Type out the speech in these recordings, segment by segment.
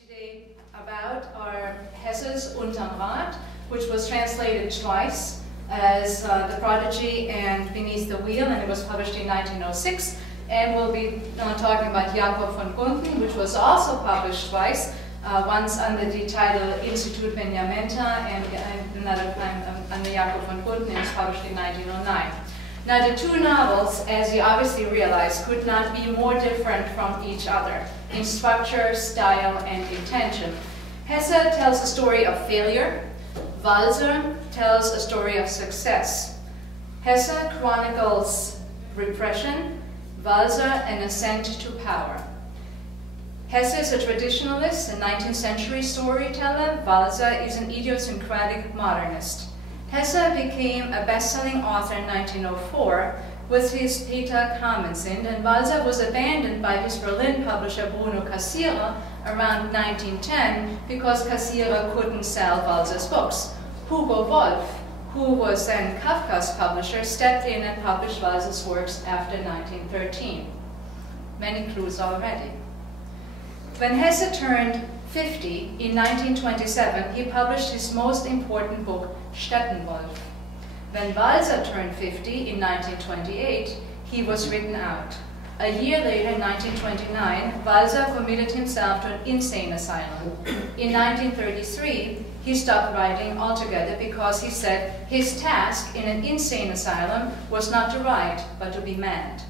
Today about our Hesses Unterm Rad, which was translated twice as The Prodigy and Beneath the Wheel, and it was published in 1906. And we'll be talking about Jakob van Gunten, which was also published twice, once under the title Institut Benjamenta, and another time under Jakob van Gunten. It was published in 1909. Now, the two novels, as you obviously realize, could not be more different from each other in structure, style, and intention. Hesse tells a story of failure. Walser tells a story of success. Hesse chronicles repression. Walser an ascent to power. Hesse is a traditionalist, a 19th century storyteller. Walser is an idiosyncratic modernist. Hesse became a best-selling author in 1904 with his Peter Kamenzind, and Walser was abandoned by his Berlin publisher Bruno Cassirer around 1910 because Cassirer couldn't sell Walser's books. Hugo Wolf, who was then Kafka's publisher, stepped in and published Walser's works after 1913. Many clues already. When Hesse turned 50 in 1927, he published his most important book, Städtenwolf. When Walser turned 50 in 1928, he was written out. A year later, in 1929, Walser committed himself to an insane asylum. In 1933, he stopped writing altogether because he said his task in an insane asylum was not to write, but to be mad.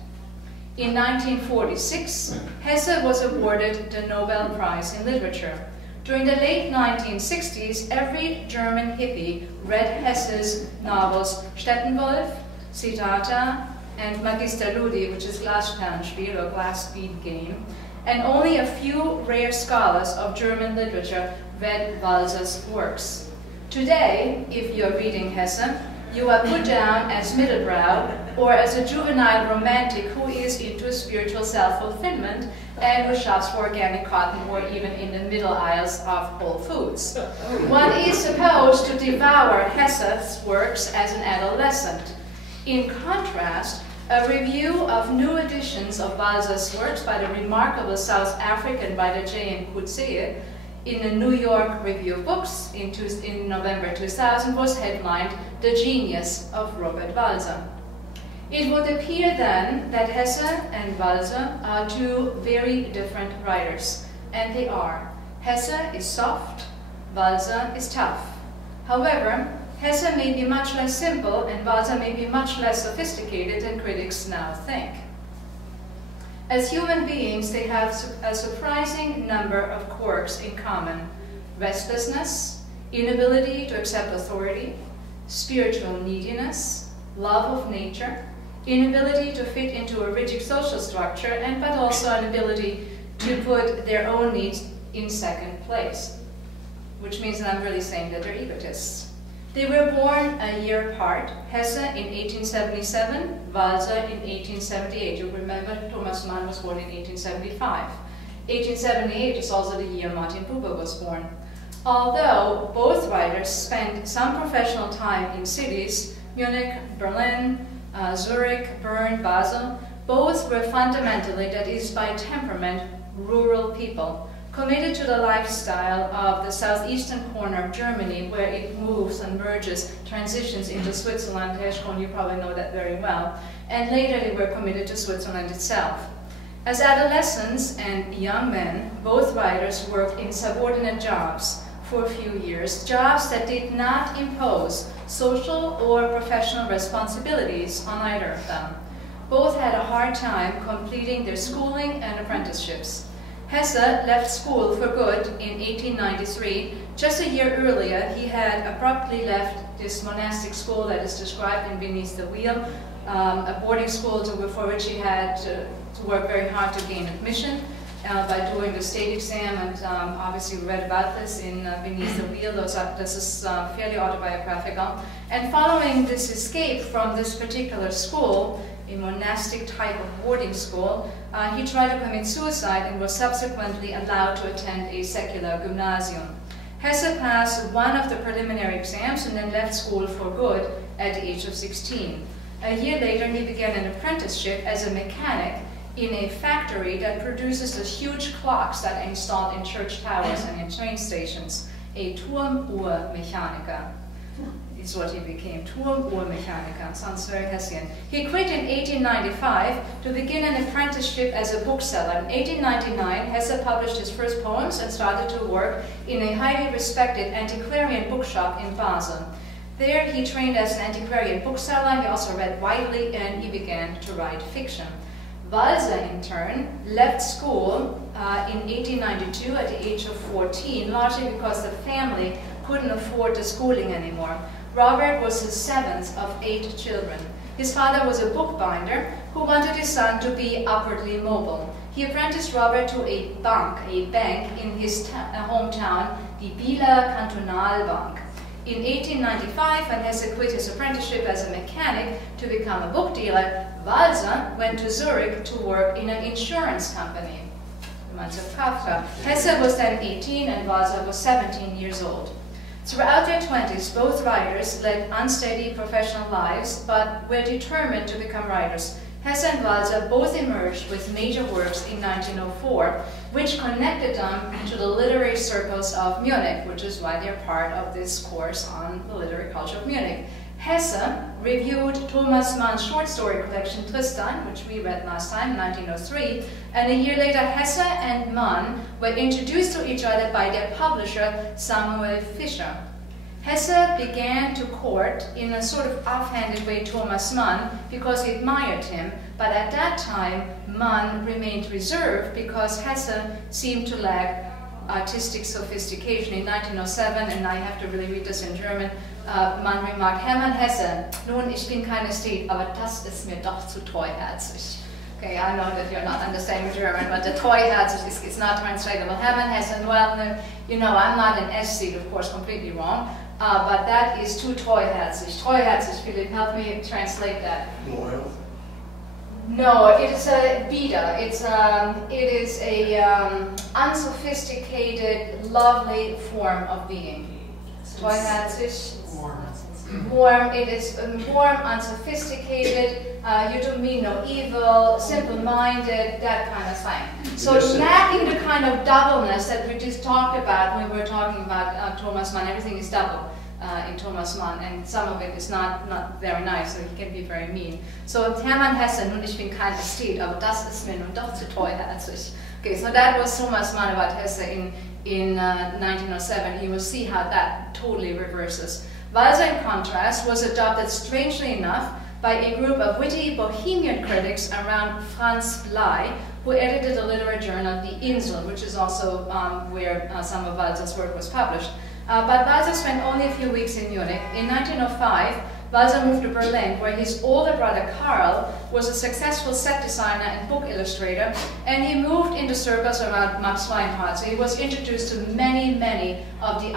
In 1946, Hesse was awarded the Nobel Prize in Literature. During the late 1960s, every German hippie read Hesse's novels Städtenwolf, Citata, and Magister Ludi, which is Glasperlenspiel or glass bead game, and only a few rare scholars of German literature read Walser's works. Today, if you're reading Hesse, you are put down as middlebrow or as a juvenile romantic who is into spiritual self-fulfillment and who shops for organic cotton or even in the middle aisles of Whole Foods. One is supposed to devour Hesse's works as an adolescent. In contrast, a review of new editions of Walser's works by the remarkable South African writer J.M. Coetzee in the New York Review of Books in November 2000 was headlined "The Genius of Robert Walser." It would appear then that Hesse and Walser are two very different writers, and they are. Hesse is soft, Walser is tough. However, Hesse may be much less simple and Walser may be much less sophisticated than critics now think. As human beings, they have a surprising number of quirks in common: restlessness, inability to accept authority, spiritual neediness, love of nature, inability to fit into a rigid social structure, but also an ability to put their own needs in second place, which means that I'm really saying that they're egotists. They were born a year apart, Hesse in 1877, Walser in 1878. You remember Thomas Mann was born in 1875. 1878 is also the year Martin Buber was born. Although both writers spent some professional time in cities, Munich, Berlin, Zurich, Bern, Basel, both were fundamentally, that is by temperament, rural people, committed to the lifestyle of the southeastern corner of Germany, where it moves and merges, transitions into Switzerland. Hirschhorn, you probably know that very well. And later they were committed to Switzerland itself. As adolescents and young men, both writers worked in subordinate jobs for a few years, jobs that did not impose social or professional responsibilities on either of them. Both had a hard time completing their schooling and apprenticeships. Hesse left school for good in 1893. Just a year earlier, he had abruptly left this monastic school that is described in Beneath the Wheel, a boarding school for which he had to work very hard to gain admission by doing the state exam, and obviously we read about this in Beneath the Wheel. This is fairly autobiographical. And following this escape from this particular school, a monastic type of boarding school, he tried to commit suicide and was subsequently allowed to attend a secular gymnasium. Hesse passed one of the preliminary exams and then left school for good at the age of 16. A year later, he began an apprenticeship as a mechanic in a factory that produces those huge clocks that are installed in church towers and in train stations. A Turmuhrmechaniker is what he became, Turmuhrmechaniker. Sounds very Hessian. He quit in 1895 to begin an apprenticeship as a bookseller. In 1899, Hesse published his first poems and started to work in a highly respected antiquarian bookshop in Basel. There he trained as an antiquarian bookseller. He also read widely and he began to write fiction. Walser, in turn, left school in 1892 at the age of 14, largely because the family couldn't afford the schooling anymore. Robert was the 7th of 8 children. His father was a bookbinder who wanted his son to be upwardly mobile. He apprenticed Robert to a bank in his hometown, the Bieler Kantonalbank. In 1895, when Hesse quit his apprenticeship as a mechanic to become a book dealer, Walser went to Zurich to work in an insurance company. Hesse was then 18 and Walser was 17 years old. Throughout their 20s, both writers led unsteady professional lives, but were determined to become writers. Hesse and Walser both emerged with major works in 1904, which connected them to the literary circles of Munich, which is why they're part of this course on the literary culture of Munich. Hesse reviewed Thomas Mann's short story collection Tristan, which we read last time in 1903, and a year later Hesse and Mann were introduced to each other by their publisher Samuel Fischer. Hesse began to court in a sort of offhanded way Thomas Mann because he admired him, but at that time Mann remained reserved because Hesse seemed to lack artistic sophistication. In 1907, and I have to really read this in German, Mann remarked, Hermann Hesse, nun, ich bin kein Ästhet, aber das ist mir doch zu treuherzig. Okay, I know that you're not understanding German, but the treuherzig is not translatable. Hermann Hesse, well, you know, I'm not an aesthete, of course, completely wrong, but that is too treuherzig. Treuherzig, Philip, help me translate that. Loyal? No, it is a beta. It is a unsophisticated, lovely form of being. Treuherzig. Warm. It is warm, unsophisticated. You don't mean no evil, simple-minded, that kind of thing. So lacking the kind of doubleness that we just talked about when we were talking about Thomas Mann. Everything is double in Thomas Mann, and some of it is not very nice, so he can be very mean. So Hermann Hesse, nun ich bin kein Ästhet, aber das ist mir nun doch zu treuherzig. Okay, so that was Thomas Mann about Hesse in 1907. You will see how that totally reverses. Walser, in contrast, was adopted, strangely enough, by a group of witty bohemian critics around Franz Blei, who edited the literary journal Die Insel, which is also where some of Walser's work was published. But Walser spent only a few weeks in Munich. In 1905, Walser moved to Berlin, where his older brother Karl was a successful set designer and book illustrator, and he moved into circles around Max Reinhardt. So he was introduced to many of the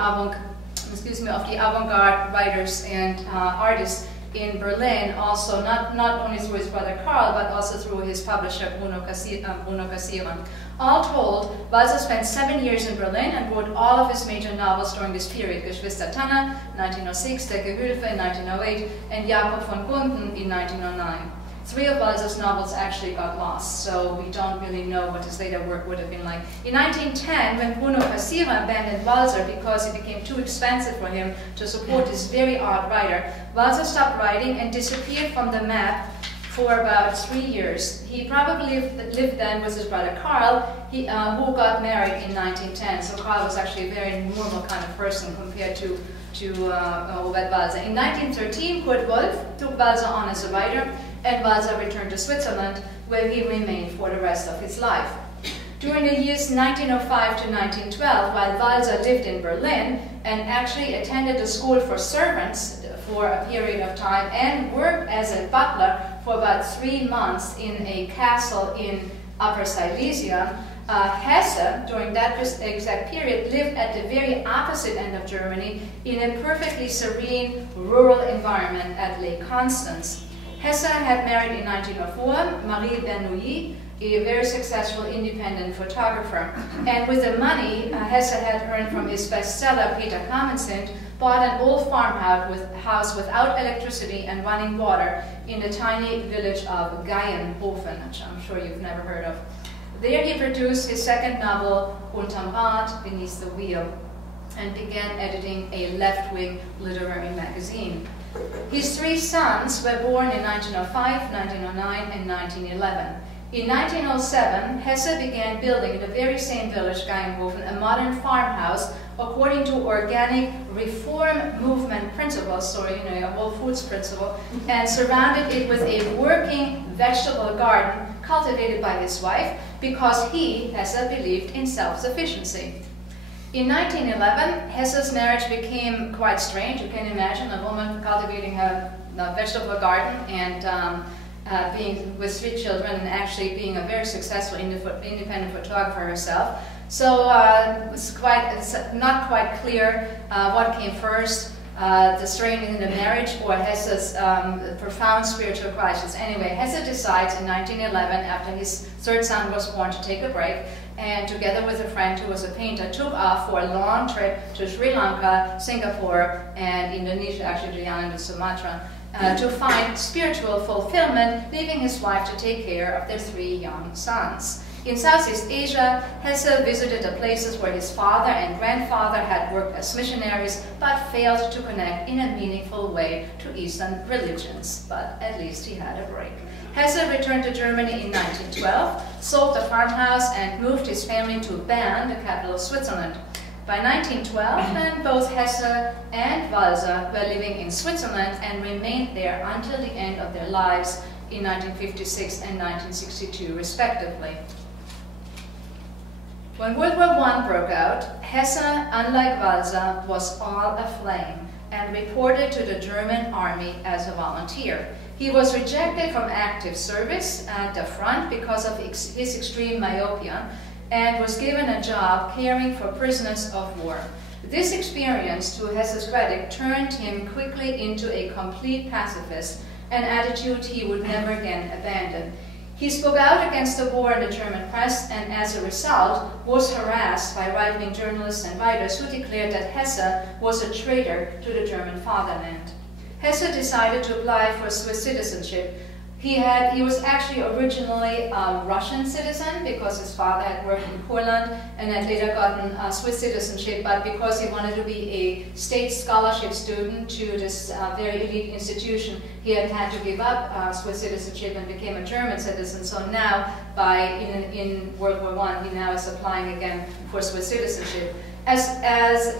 avant-garde writers and artists in Berlin, also not only through his brother Karl, but also through his publisher Bruno Cassirer. All told, Walser spent 7 years in Berlin and wrote all of his major novels during this period: Geschwister Tanner, 1906, Der Gehülfe in 1908, and Jakob van Gunten in 1909. 3 of Walser's novels actually got lost, so we don't really know what his later work would have been like. In 1910, when Bruno Cassirer abandoned Walser because it became too expensive for him to support this very odd writer, Walser stopped writing and disappeared from the map for about 3 years. He probably lived then with his brother Karl, who got married in 1910. So Karl was actually a very normal kind of person compared to Walser. In 1913, Kurt Wolf took Walser on as a writer, and Walser returned to Switzerland, where he remained for the rest of his life. During the years 1905 to 1912, while Walser lived in Berlin and actually attended a school for servants for a period of time and worked as a butler for about 3 months in a castle in Upper Silesia, Hesse, during that exact period, lived at the very opposite end of Germany in a perfectly serene rural environment at Lake Constance. Hesse had married in 1904 Marie Bernouilly, a very successful independent photographer. And with the money Hesse had earned from his bestseller Peter Kamenzind, bought an old farmhouse without electricity and running water in the tiny village of Geienhofen, which I'm sure you've never heard of. There he produced his second novel, Unterm Rad, Beneath the Wheel, and began editing a left-wing literary magazine. His three sons were born in 1905, 1909, and 1911. In 1907, Hesse began building in the very same village, Geienhofen, a modern farmhouse according to organic reform movement principles, so a Whole Foods principle, and surrounded it with a working vegetable garden cultivated by his wife because he, Hesse, believed in self-sufficiency. In 1911, Hesse's marriage became quite strange. You can imagine a woman cultivating a vegetable garden and being with 3 children and actually being a very successful independent photographer herself. So it's not quite clear what came first, the strain in the marriage or Hesse's profound spiritual crisis. Anyway, Hesse decides in 1911, after his third son was born, to take a break, and together with a friend who was a painter, took off for a long trip to Sri Lanka, Singapore, and Indonesia, actually the island of Sumatra, to find spiritual fulfillment, leaving his wife to take care of their 3 young sons. In Southeast Asia, Hesse visited the places where his father and grandfather had worked as missionaries, but failed to connect in a meaningful way to Eastern religions. But at least he had a break. Hesse returned to Germany in 1912, sold the farmhouse, and moved his family to Bern, the capital of Switzerland. By 1912, then, both Hesse and Walser were living in Switzerland and remained there until the end of their lives in 1956 and 1962, respectively. When World War I broke out, Hesse, unlike Walser, was all aflame and reported to the German army as a volunteer. He was rejected from active service at the front because of his extreme myopia, and was given a job caring for prisoners of war. This experience, to Hesse's credit, turned him quickly into a complete pacifist, an attitude he would never again abandon. He spoke out against the war in the German press, and as a result was harassed by right-wing journalists and writers who declared that Hesse was a traitor to the German fatherland. Hesse decided to apply for Swiss citizenship. He was actually originally a Russian citizen because his father had worked in Poland and had later gotten Swiss citizenship, but because he wanted to be a state scholarship student to this very elite institution, he had to give up Swiss citizenship and became a German citizen. So now, in World War I, he now is applying again for Swiss citizenship. As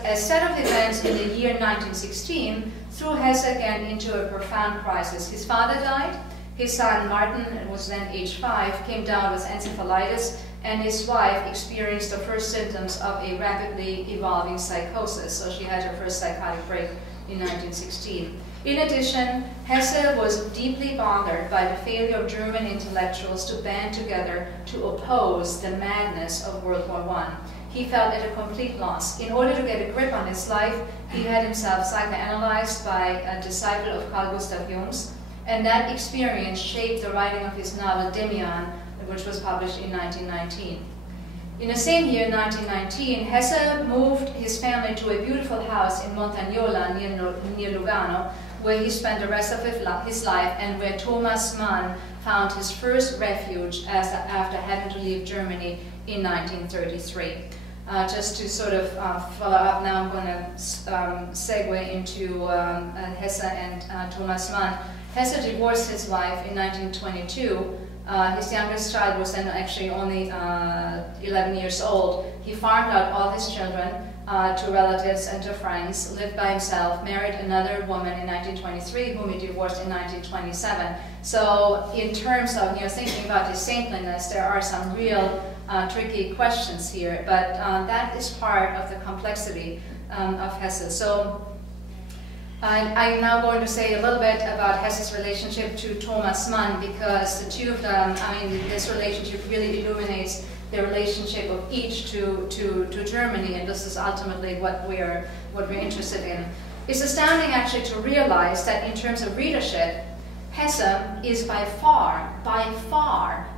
a set of events in the year 1916 threw Hesse again into a profound crisis. His father died. His son, Martin, who was then age 5, came down with encephalitis, and his wife experienced the first symptoms of a rapidly evolving psychosis, so she had her first psychotic break in 1916. In addition, Hesse was deeply bothered by the failure of German intellectuals to band together to oppose the madness of World War I. He felt at a complete loss. In order to get a grip on his life, he had himself psychoanalyzed by a disciple of Carl Gustav Jung's, and that experience shaped the writing of his novel Demian, which was published in 1919. In the same year, 1919, Hesse moved his family to a beautiful house in Montagnola near Lugano, where he spent the rest of his life and where Thomas Mann found his first refuge after having to leave Germany in 1933. Just to sort of follow up now, I'm going to segue into Hesse and Thomas Mann. Hesse divorced his wife in 1922. His youngest child was then actually only 11 years old. He farmed out all his children to relatives and to friends, lived by himself, married another woman in 1923 whom he divorced in 1927. So in terms of thinking about his saintliness, there are some real tricky questions here, but that is part of the complexity of Hesse. So I'm now going to say a little bit about Hesse's relationship to Thomas Mann, because the two of them, this relationship really illuminates the relationship of each to Germany, and this is ultimately what we're interested in. It's astounding actually to realize that in terms of readership, Hesse is by far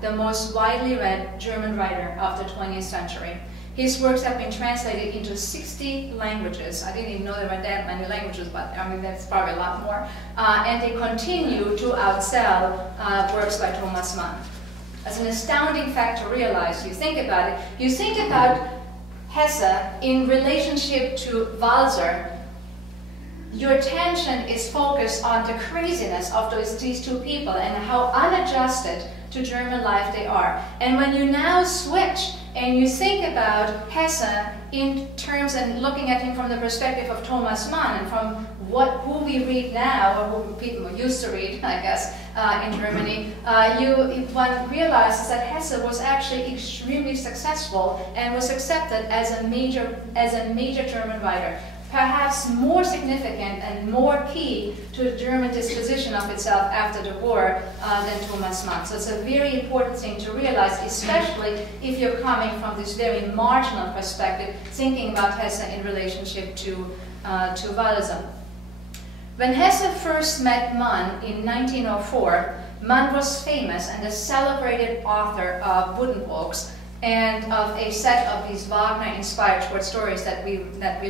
the most widely read German writer of the 20th century. His works have been translated into 60 languages. I didn't even know there were that many languages, but I mean, that's probably a lot more. And they continue to outsell works by Thomas Mann. As an astounding fact to realize, you think about it, you think about Hesse in relationship to Walser. Your attention is focused on the craziness of these two people and how unadjusted to German life they are. And when you now switch and you think about Hesse in terms and looking at him from the perspective of Thomas Mann and from who we read now, or who people used to read, I guess, in Germany, one realizes that Hesse was actually extremely successful and was accepted as a major German writer. Perhaps more significant and more key to the German disposition of itself after the war than Thomas Mann. So it's a very important thing to realize, especially if you're coming from this very marginal perspective, thinking about Hesse in relationship to Walser. When Hesse first met Mann in 1904, Mann was famous and a celebrated author of Buddenbrooks and of a set of these Wagner-inspired short stories that we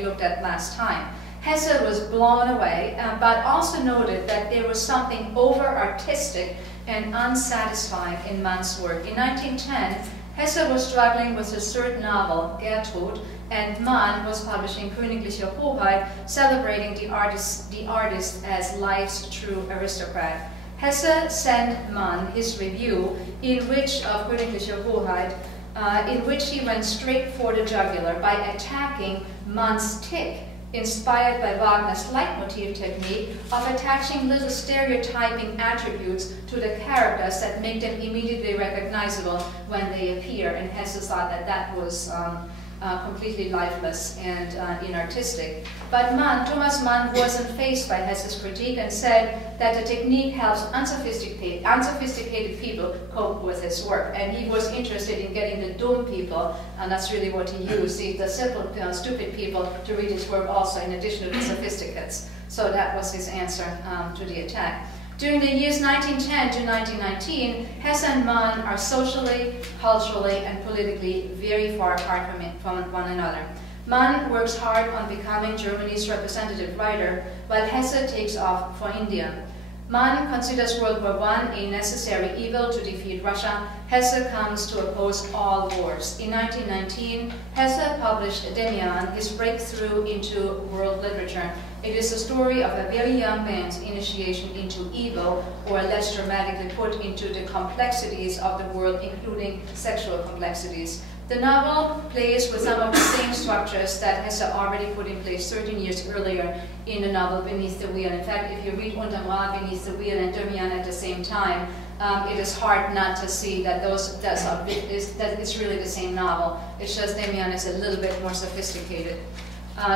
looked at last time. Hesse was blown away, but also noted that there was something over-artistic and unsatisfying in Mann's work. In 1910, Hesse was struggling with his third novel, Gertrud, and Mann was publishing Königliche Hoheit, celebrating the artist as life's true aristocrat. Hesse sent Mann his review of Königliche Hoheit, in which he went straight for the jugular by attacking Mann's tic, inspired by Wagner's leitmotif technique of attaching little stereotyping attributes to the characters that make them immediately recognizable when they appear. And Hesse thought that that was completely lifeless and inartistic. But Thomas Mann wasn't faced by Hesse's critique and said that the technique helps unsophisticated people cope with his work. And he was interested in getting the dumb people, and that's really what he used, the simple, stupid people, to read his work also in addition to the sophisticates. So that was his answer to the attack. During the years 1910 to 1919, Hesse and Mann are socially, culturally, and politically very far apart from one another. Mann works hard on becoming Germany's representative writer, while Hesse takes off for India. Mann considers World War I a necessary evil to defeat Russia. Hesse comes to oppose all wars. In 1919, Hesse published Demian, his breakthrough into world literature. It is the story of a very young man's initiation into evil, or less dramatically put, into the complexities of the world, including sexual complexities. The novel plays with some of the same structures that Hesse already put in place 13 years earlier in the novel Beneath the Wheel. In fact, if you read Unterm Rad, Beneath the Wheel, and Demian at the same time, it is hard not to see that it's really the same novel. It's just Demian is a little bit more sophisticated.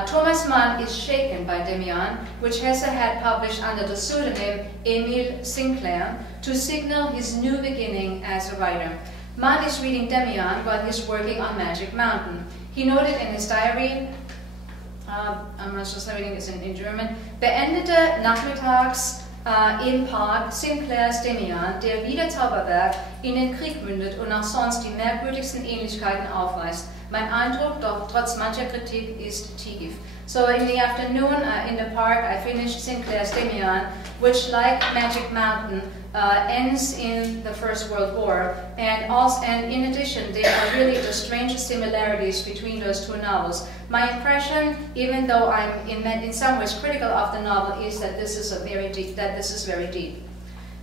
Thomas Mann is shaken by Demian, which Hesse had published under the pseudonym Emil Sinclair, to signal his new beginning as a writer. Mann is reading Demian while he's working on Magic Mountain. He noted in his diary, I'm not just reading this in German, beendete nachmittags im Park Sinclairs Demian, der wie der Zauberberg in den Krieg mündet und auch sonst die merkwürdigsten Ähnlichkeiten aufweist. Mein Eindruck, doch trotz mancher Kritik, ist tief. So in the afternoon in the park, I finished Sinclair's Demian, which, like Magic Mountain, ends in the First World War, and in addition, there are really the strangest similarities between those two novels. My impression, even though I'm in some ways critical of the novel, is that this is very deep.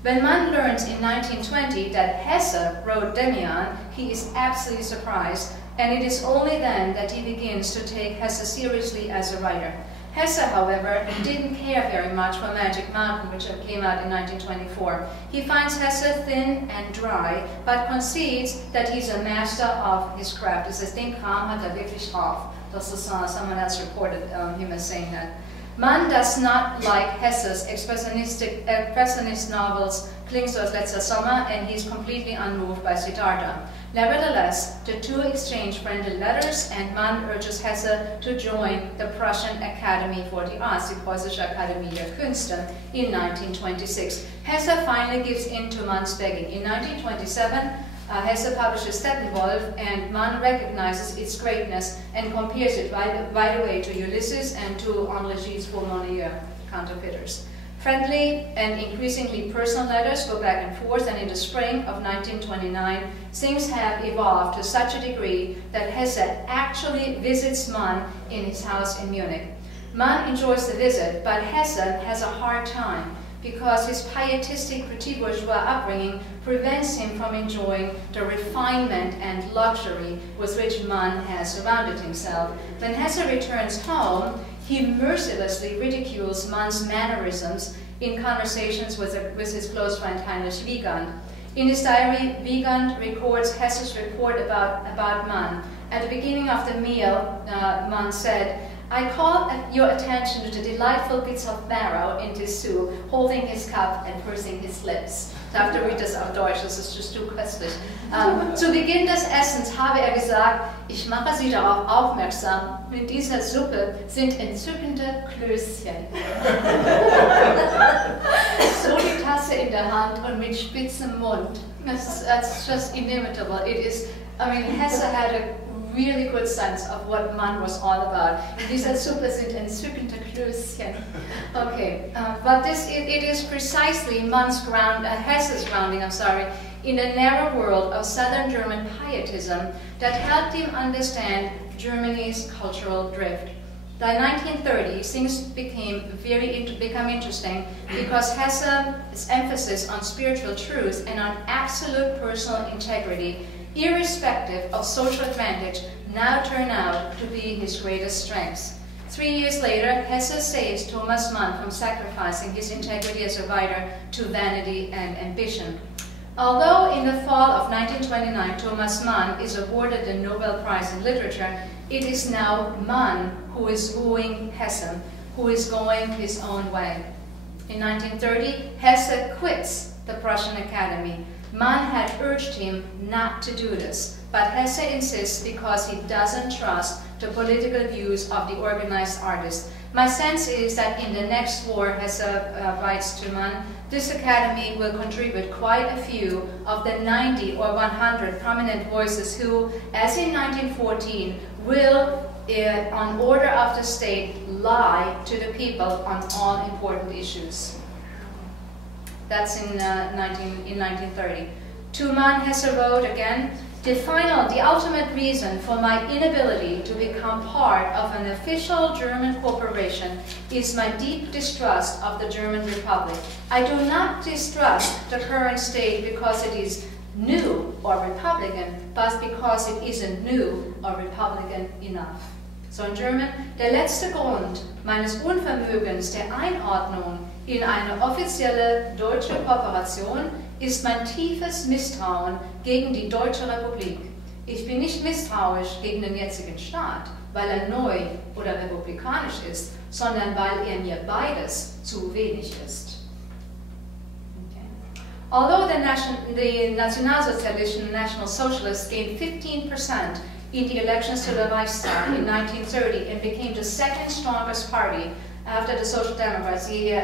When Mann learns in 1920 that Hesse wrote Demian, he is absolutely surprised, and it is only then that he begins to take Hesse seriously as a writer. Hesse, however, didn't care very much for Magic Mountain, which came out in 1924. He finds Hesse thin and dry, but concedes that he's a master of his craft. He says, den Kram hat wirklich drauf. Das is someone else reported him as saying that. Mann does not like Hesse's expressionist novels Klingst als letzter Sommer, and he's completely unmoved by Siddhartha. Nevertheless, the two exchange friendly letters, and Mann urges Hesse to join the Prussian Academy for the Arts, die Preußische Akademie der Künste, in 1926. Hesse finally gives in to Mann's begging. In 1927, Hesse publishes Steppenwolf, and Mann recognizes its greatness and compares it right away to Ulysses and to Henri Gide's Faux Monnayeur, counterfeiters. Friendly and increasingly personal letters go back and forth, and in the spring of 1929, things have evolved to such a degree that Hesse actually visits Mann in his house in Munich. Mann enjoys the visit, but Hesse has a hard time because his pietistic petit bourgeois upbringing prevents him from enjoying the refinement and luxury with which Mann has surrounded himself. When Hesse returns home, he mercilessly ridicules Mann's mannerisms in conversations with his close friend Heinrich Wiegand. In his diary, Wiegand records Hesse's report about Mann. At the beginning of the meal, Mann said, "I call your attention to the delightful bits of marrow in this soup," holding his cup and pursing his lips. Ich darf das auf Deutsch, das ist just too köstlich. Zu Beginn des Essens habe er gesagt, ich mache Sie darauf aufmerksam, in dieser Suppe sind entzückende Klößchen. So die Tasse in der Hand und mit spitzem Mund. That's just inimitable. It is, I mean, Hesse had a really good sense of what Mann was all about. In dieser Suppe sind entzückende Klößchen. Okay, but it is precisely Mann's Hesse's grounding, in a narrow world of southern German pietism that helped him understand Germany's cultural drift. By 1930, things become interesting because Hesse's emphasis on spiritual truth and on absolute personal integrity, irrespective of social advantage, now turn out to be his greatest strengths. 3 years later, Hesse saves Thomas Mann from sacrificing his integrity as a writer to vanity and ambition. Although in the fall of 1929 Thomas Mann is awarded the Nobel Prize in Literature, it is now Mann who is wooing Hesse, who is going his own way. In 1930, Hesse quits the Prussian Academy. Mann had urged him not to do this, but Hesse insists because he doesn't trust the political views of the organized artists. My sense is that in the next war, Hesse writes to Mann, this academy will contribute quite a few of the 90 or 100 prominent voices who, as in 1914, will, on order of the state, lie to the people on all important issues. That's in 1930. To Mann, Hesse wrote again, the ultimate reason for my inability to become part of an official German corporation is my deep distrust of the German Republic. I do not distrust the current state because it is new or Republican, but because it isn't new or Republican enough. So in German, der letzte Grund meines Unvermögens der Einordnung in eine offizielle deutsche Kooperation ist mein tiefes Misstrauen gegen die Deutsche Republik. Ich bin nicht misstrauisch gegen den jetzigen Staat, weil er neu oder republikanisch ist, sondern weil er mir beides zu wenig ist. Okay. Although the Nationalsozialisten and National Socialists gained 15% in the elections to the Reichstag in 1930 and became the second strongest party after the Social Democrats, the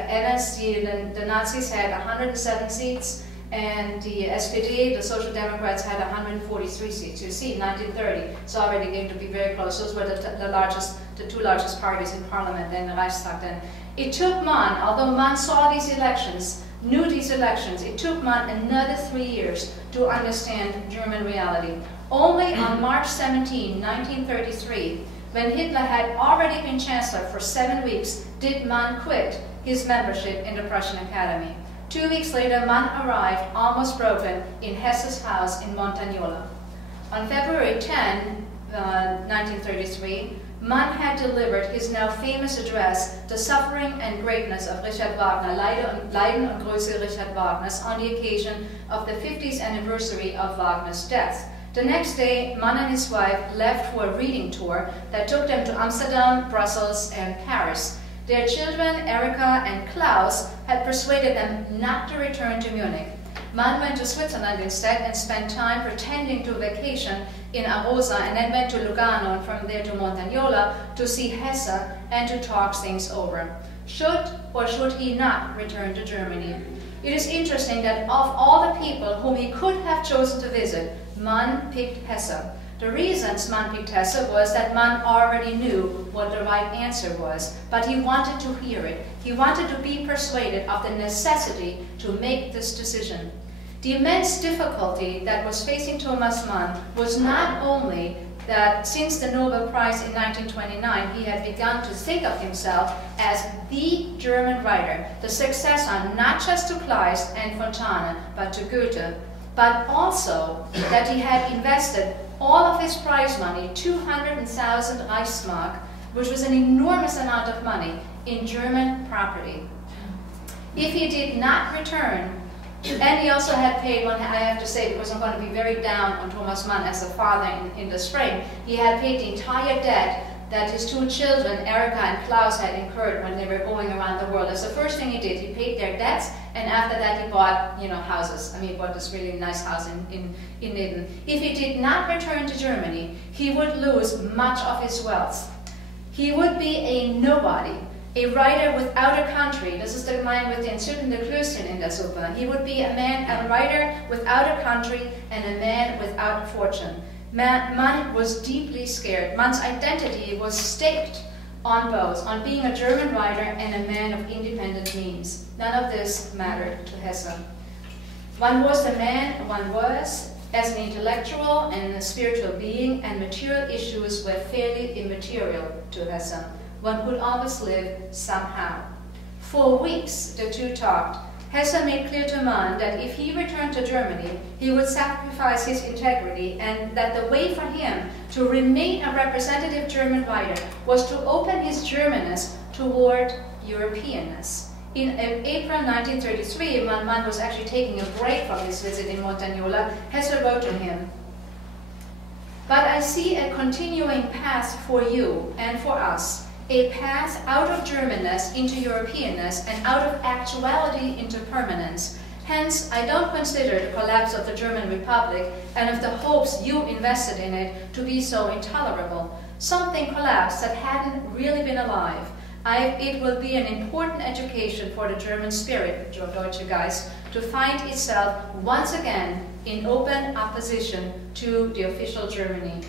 Nazis had 107 seats, and the SPD, the Social Democrats, had 143 seats. You see, 1930, it's already going to be very close. Those were the two largest parties in Parliament and the Reichstag then. It took Mann, although Mann saw these elections, knew these elections, it took Mann another 3 years to understand German reality. Only on March 17, 1933, when Hitler had already been Chancellor for 7 weeks, did Mann quit his membership in the Prussian Academy. 2 weeks later, Mann arrived, almost broken, in Hesse's house in Montagnola. On February 10, 1933, Mann had delivered his now famous address, The Suffering and Greatness of Richard Wagner, Leiden und Größe Richard Wagners, on the occasion of the 50th anniversary of Wagner's death. The next day, Mann and his wife left for a reading tour that took them to Amsterdam, Brussels, and Paris. Their children, Erika and Klaus, had persuaded them not to return to Munich. Mann went to Switzerland instead and spent time pretending to vacation in Arosa, and then went to Lugano and from there to Montagnola to see Hesse and to talk things over. Should or should he not return to Germany? It is interesting that of all the people whom he could have chosen to visit, Mann picked Hesse. The reasons Mann picked Hesse was that Mann already knew what the right answer was, but he wanted to hear it. He wanted to be persuaded of the necessity to make this decision. The immense difficulty that was facing Thomas Mann was not only that since the Nobel Prize in 1929, he had begun to think of himself as the German writer, the successor not just to Kleist and Fontane, but to Goethe, but also that he had invested all of his prize money, 200,000 Reichsmark, which was an enormous amount of money, in German property. If he did not return, and he also had paid, I have to say, because I'm going to be very down on Thomas Mann as a father in the spring, he had paid the entire debt that his two children, Erika and Klaus, had incurred when they were going around the world. That's the first thing he did. He paid their debts, and after that he bought, houses. I mean, he bought this really nice house in Nidden. If he did not return to Germany, he would lose much of his wealth. He would be a nobody, a writer without a country. Das ist der Gemein mit den entzündenden Klößchen in der Suppe. He would be a writer without a country and a man without a fortune. Mann was deeply scared. Mann's identity was staked on both, on being a German writer and a man of independent means. None of this mattered to Hesse. One was the man one was as an intellectual and a spiritual being, and material issues were fairly immaterial to Hesse. One could always live somehow. For weeks the two talked. Hesse made clear to Mann that if he returned to Germany, he would sacrifice his integrity, and that the way for him to remain a representative German writer was to open his Germanness toward Europeanness. In April 1933, when Mann was actually taking a break from his visit in Montagnola, Hesse wrote to him, "But I see a continuing path for you and for us, a path out of Germanness into Europeanness and out of actuality into permanence. Hence, I don't consider the collapse of the German Republic and of the hopes you invested in it to be so intolerable. Something collapsed that hadn't really been alive. It will be an important education for the German spirit, der Deutsche Geist, to find itself once again in open opposition to the official Germany.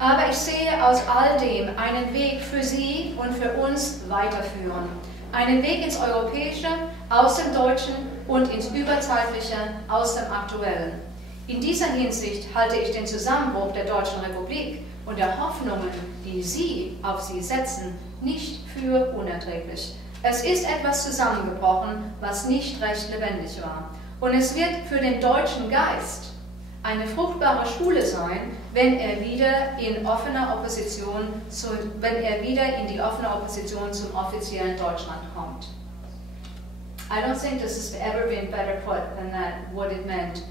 Aber ich sehe aus all dem einen Weg für Sie und für uns weiterführen. Einen Weg ins Europäische, aus dem Deutschen und ins Überzeitliche, aus dem Aktuellen. In dieser Hinsicht halte ich den Zusammenbruch der Deutschen Republik und der Hoffnungen, die Sie auf sie setzen, nicht für unerträglich. Es ist etwas zusammengebrochen, was nicht recht lebendig war. Und es wird für den deutschen Geist eine fruchtbare Schule sein, wenn er wieder in die offene Opposition zum offiziellen Deutschland kommt." I don't think this has ever been better put than that, what it meant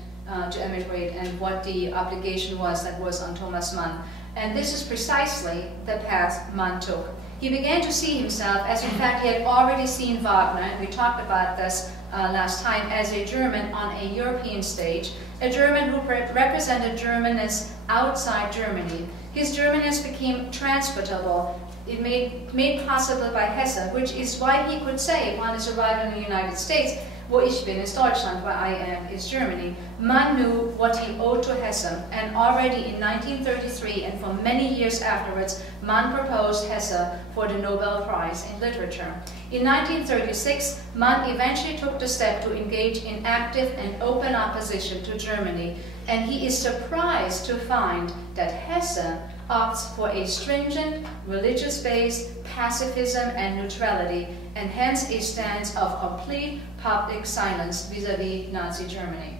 to emigrate and what the obligation was that was on Thomas Mann. And this is precisely the path Mann took. He began to see himself, as in fact he had already seen Wagner, and we talked about this last time, as a German on a European stage, a German who represented Germanness outside Germany. His Germanness became transportable, it made possible by Hesse, which is why he could say upon his arrival in the United States, "Wo ich bin ist Deutschland, where I am is Germany." Mann knew what he owed to Hesse, and already in 1933 and for many years afterwards, Mann proposed Hesse for the Nobel Prize in Literature. In 1936, Mann eventually took the step to engage in active and open opposition to Germany, and he is surprised to find that Hesse opts for a stringent, religious-based pacifism and neutrality, and hence a stance of complete public silence vis-à-vis Nazi Germany.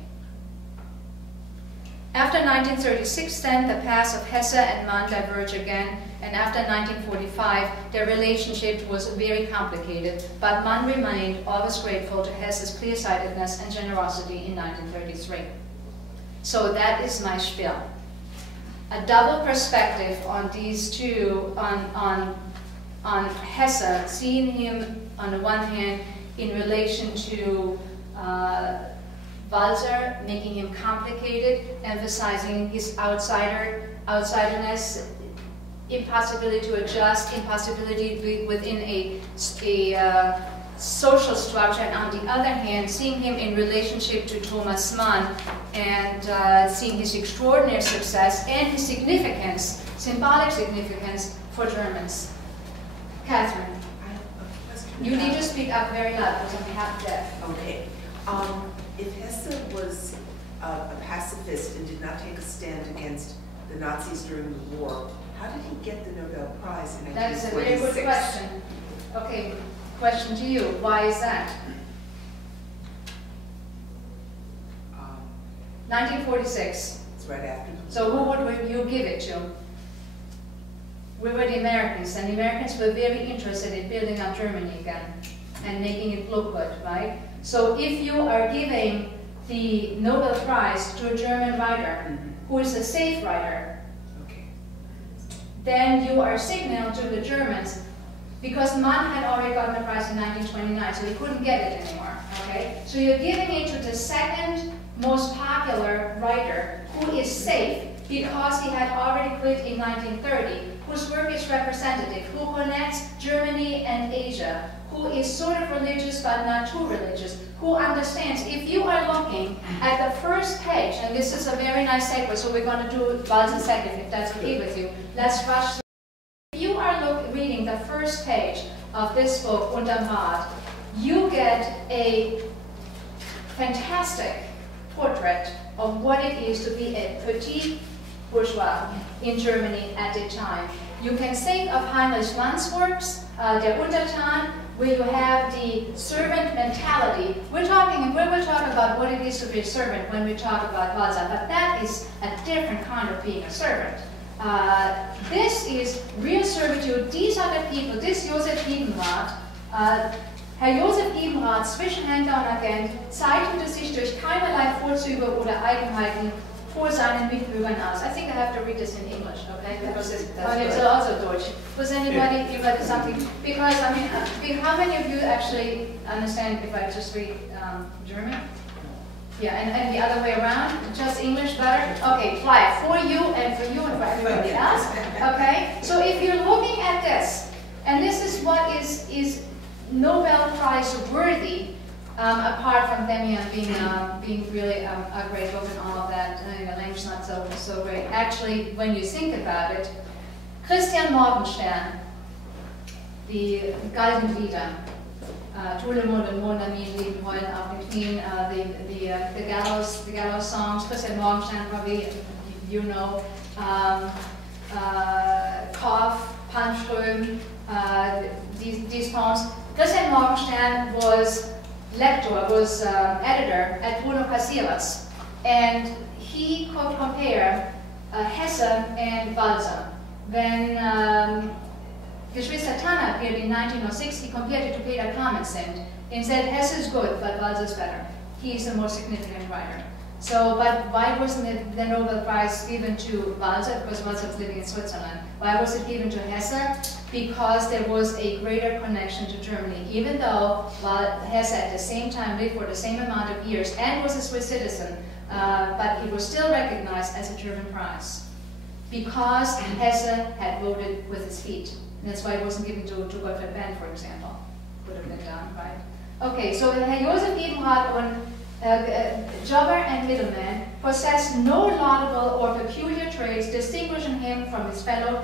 After 1936, then, the paths of Hesse and Mann diverge again, and after 1945, their relationship was very complicated, but Mann remained always grateful to Hesse's clear-sightedness and generosity in 1933. So that is my spiel. A double perspective on these two, on Hesse, seeing him on the one hand in relation to Walser, making him complicated, emphasizing his outsiderness, impossibility to adjust, impossibility within a social structure, and on the other hand, seeing him in relationship to Thomas Mann and seeing his extraordinary success and his significance, symbolic significance for Germans. Catherine, you need to speak up very loud because I'm half deaf. Okay. If Hesse was a pacifist and did not take a stand against the Nazis during the war, how did he get the Nobel Prize in 1946? That is a very good question. Okay, question to you. Why is that? 1946. It's right after. So who would you give it to? We were the Americans, and the Americans were very interested in building up Germany again and making it look good, right? So if you are giving the Nobel Prize to a German writer who is a safe writer, then you are signaling to the Germans, because Mann had already gotten the prize in 1929, so he couldn't get it anymore, okay? So you're giving it to the second most popular writer who is safe because he had already quit in 1930, whose work is representative, who connects Germany and Asia, who is sort of religious but not too religious, who understands. If you are looking at the first page, and this is a very nice segue, so we're going to do Walser second, if that's okay with you. Let's rush through. If you are reading the first page of this book, Unterm Rad, you get a fantastic portrait of what it is to be a petit bourgeois in Germany at the time. You can think of Heinrich Mann's works, Der Untertan, where you have the servant mentality. We will talk about what it is to be a servant when we talk about Walser, but that is a different kind of being a servant. This is real servitude. These are the people, this Josef Liebenrath, Herr Josef Liebenrath, Zwischenhändler und Agent, zeichnete sich durch keinerlei Vorzüge oder Eigenheiten vor seinen Mitbürgern aus. I think I have to read this in English, okay? Because it's also Deutsch. Was anybody give it something? Because, I mean, how many of you actually understand if I just read German? Yeah, and the other way around, just English better? Okay, fly for you and for everybody else. Okay, so if you're looking at this, and this is what is Nobel Prize worthy, apart from Demian being really a great book and all of that, the language not so great. Actually, when you think about it, Christian Morgenstern, die Galgenlieder, Tout le monde, mon ami, lieben Freund auf den Knien, the gallows songs, Christian Morgenstern, probably you know, Kauf, Panström, these poems. Christian Morgenstern was editor at Bruno Casillas, and he could compare Hesse and Walser. When Geschwister Tanner appeared in 1906, he compared it to Peter Clementsend and said, Hesse is good, but Walser is better. He is a more significant writer. So, but why wasn't the Nobel Prize given to Walser? Because Walser was living in Switzerland. Why was it given to Hesse? Because there was a greater connection to Germany, even though Hesse at the same time lived for the same amount of years and was a Swiss citizen, but it was still recognized as a German prize. Because Hesse had voted with his feet. And that's why it wasn't given to Gottfried Benn, for example. Would have been done, right? Okay, so Herr Josef Liebenrath und jobber and middleman possessed no laudable or peculiar traits distinguishing him from his fellow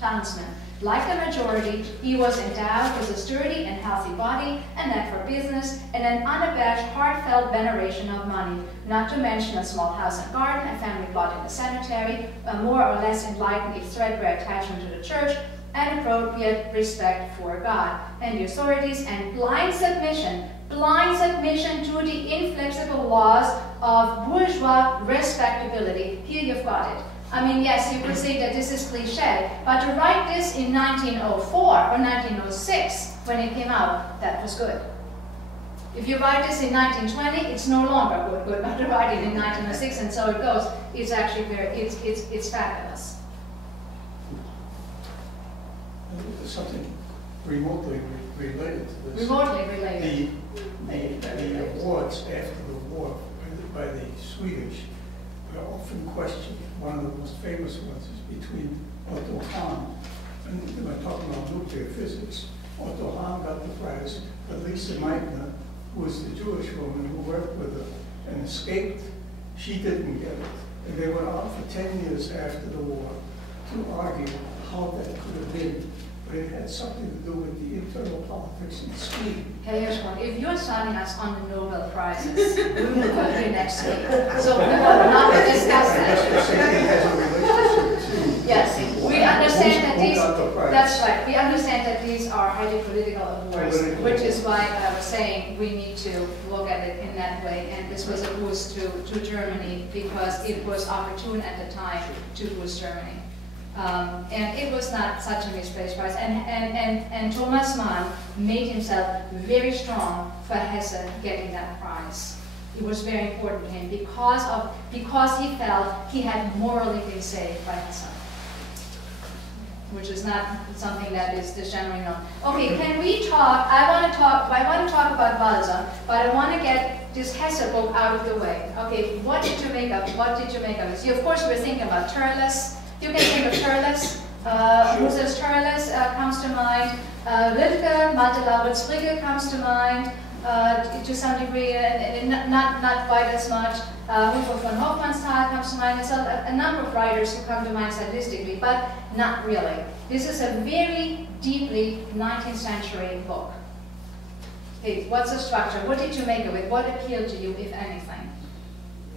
townsmen. Like the majority, he was endowed with a sturdy and healthy body, a knack for business, and an unabashed, heartfelt veneration of money, not to mention a small house and garden, a family plot in the cemetery, a more or less enlightened if threadbare attachment to the church, and appropriate respect for God and the authorities, and blind submission to the inflexible laws of bourgeois respectability. Here you've got it. I mean, yes, you could say that this is cliche, but to write this in 1904 or 1906, when it came out, that was good. If you write this in 1920, it's no longer good, but to write it in 1906, and so it goes, it's actually it's fabulous. Something remotely related to this. Remotely related. The awards after the war by the Swedish are often questioned. One of the most famous ones is between Otto Hahn, and we're talking about nuclear physics, Otto Hahn got the prize, but Lisa Meitner, who was the Jewish woman who worked with her and escaped, she didn't get it. And they went on for 10 years after the war to argue how that could have been. But it had something to do with the internal politics in Sweden. Hey, Hirschman, if you're signing us on the Nobel Prizes, we will go to next week. So we will not discuss that. Yes, we understand that these, that's right, we understand that these are highly political awards, which is why I was saying we need to look at it in that way. And this was a boost to Germany because it was opportune at the time to boost Germany. And it was not such a misplaced prize. And Thomas Mann made himself very strong for Hesse getting that prize. It was very important to him because he felt he had morally been saved by Hesse, which is not something that is generally known. Okay, can we talk? I want to talk about Walser, but I want to get this Hesse book out of the way. Okay, what did you make of? What did you make of it? You, of course, were thinking about Turles. You can think of Turles. Moses Turles comes to mind. Rilke, Malte Lauritz Frigge comes to mind to some degree, and not quite as much. Hugo von Hofmannsthal comes to mind. There's a number of writers who come to mind stylistically, but not really. This is a very deeply 19th century book. Okay, what's the structure? What did you make of it? What appealed to you, if anything?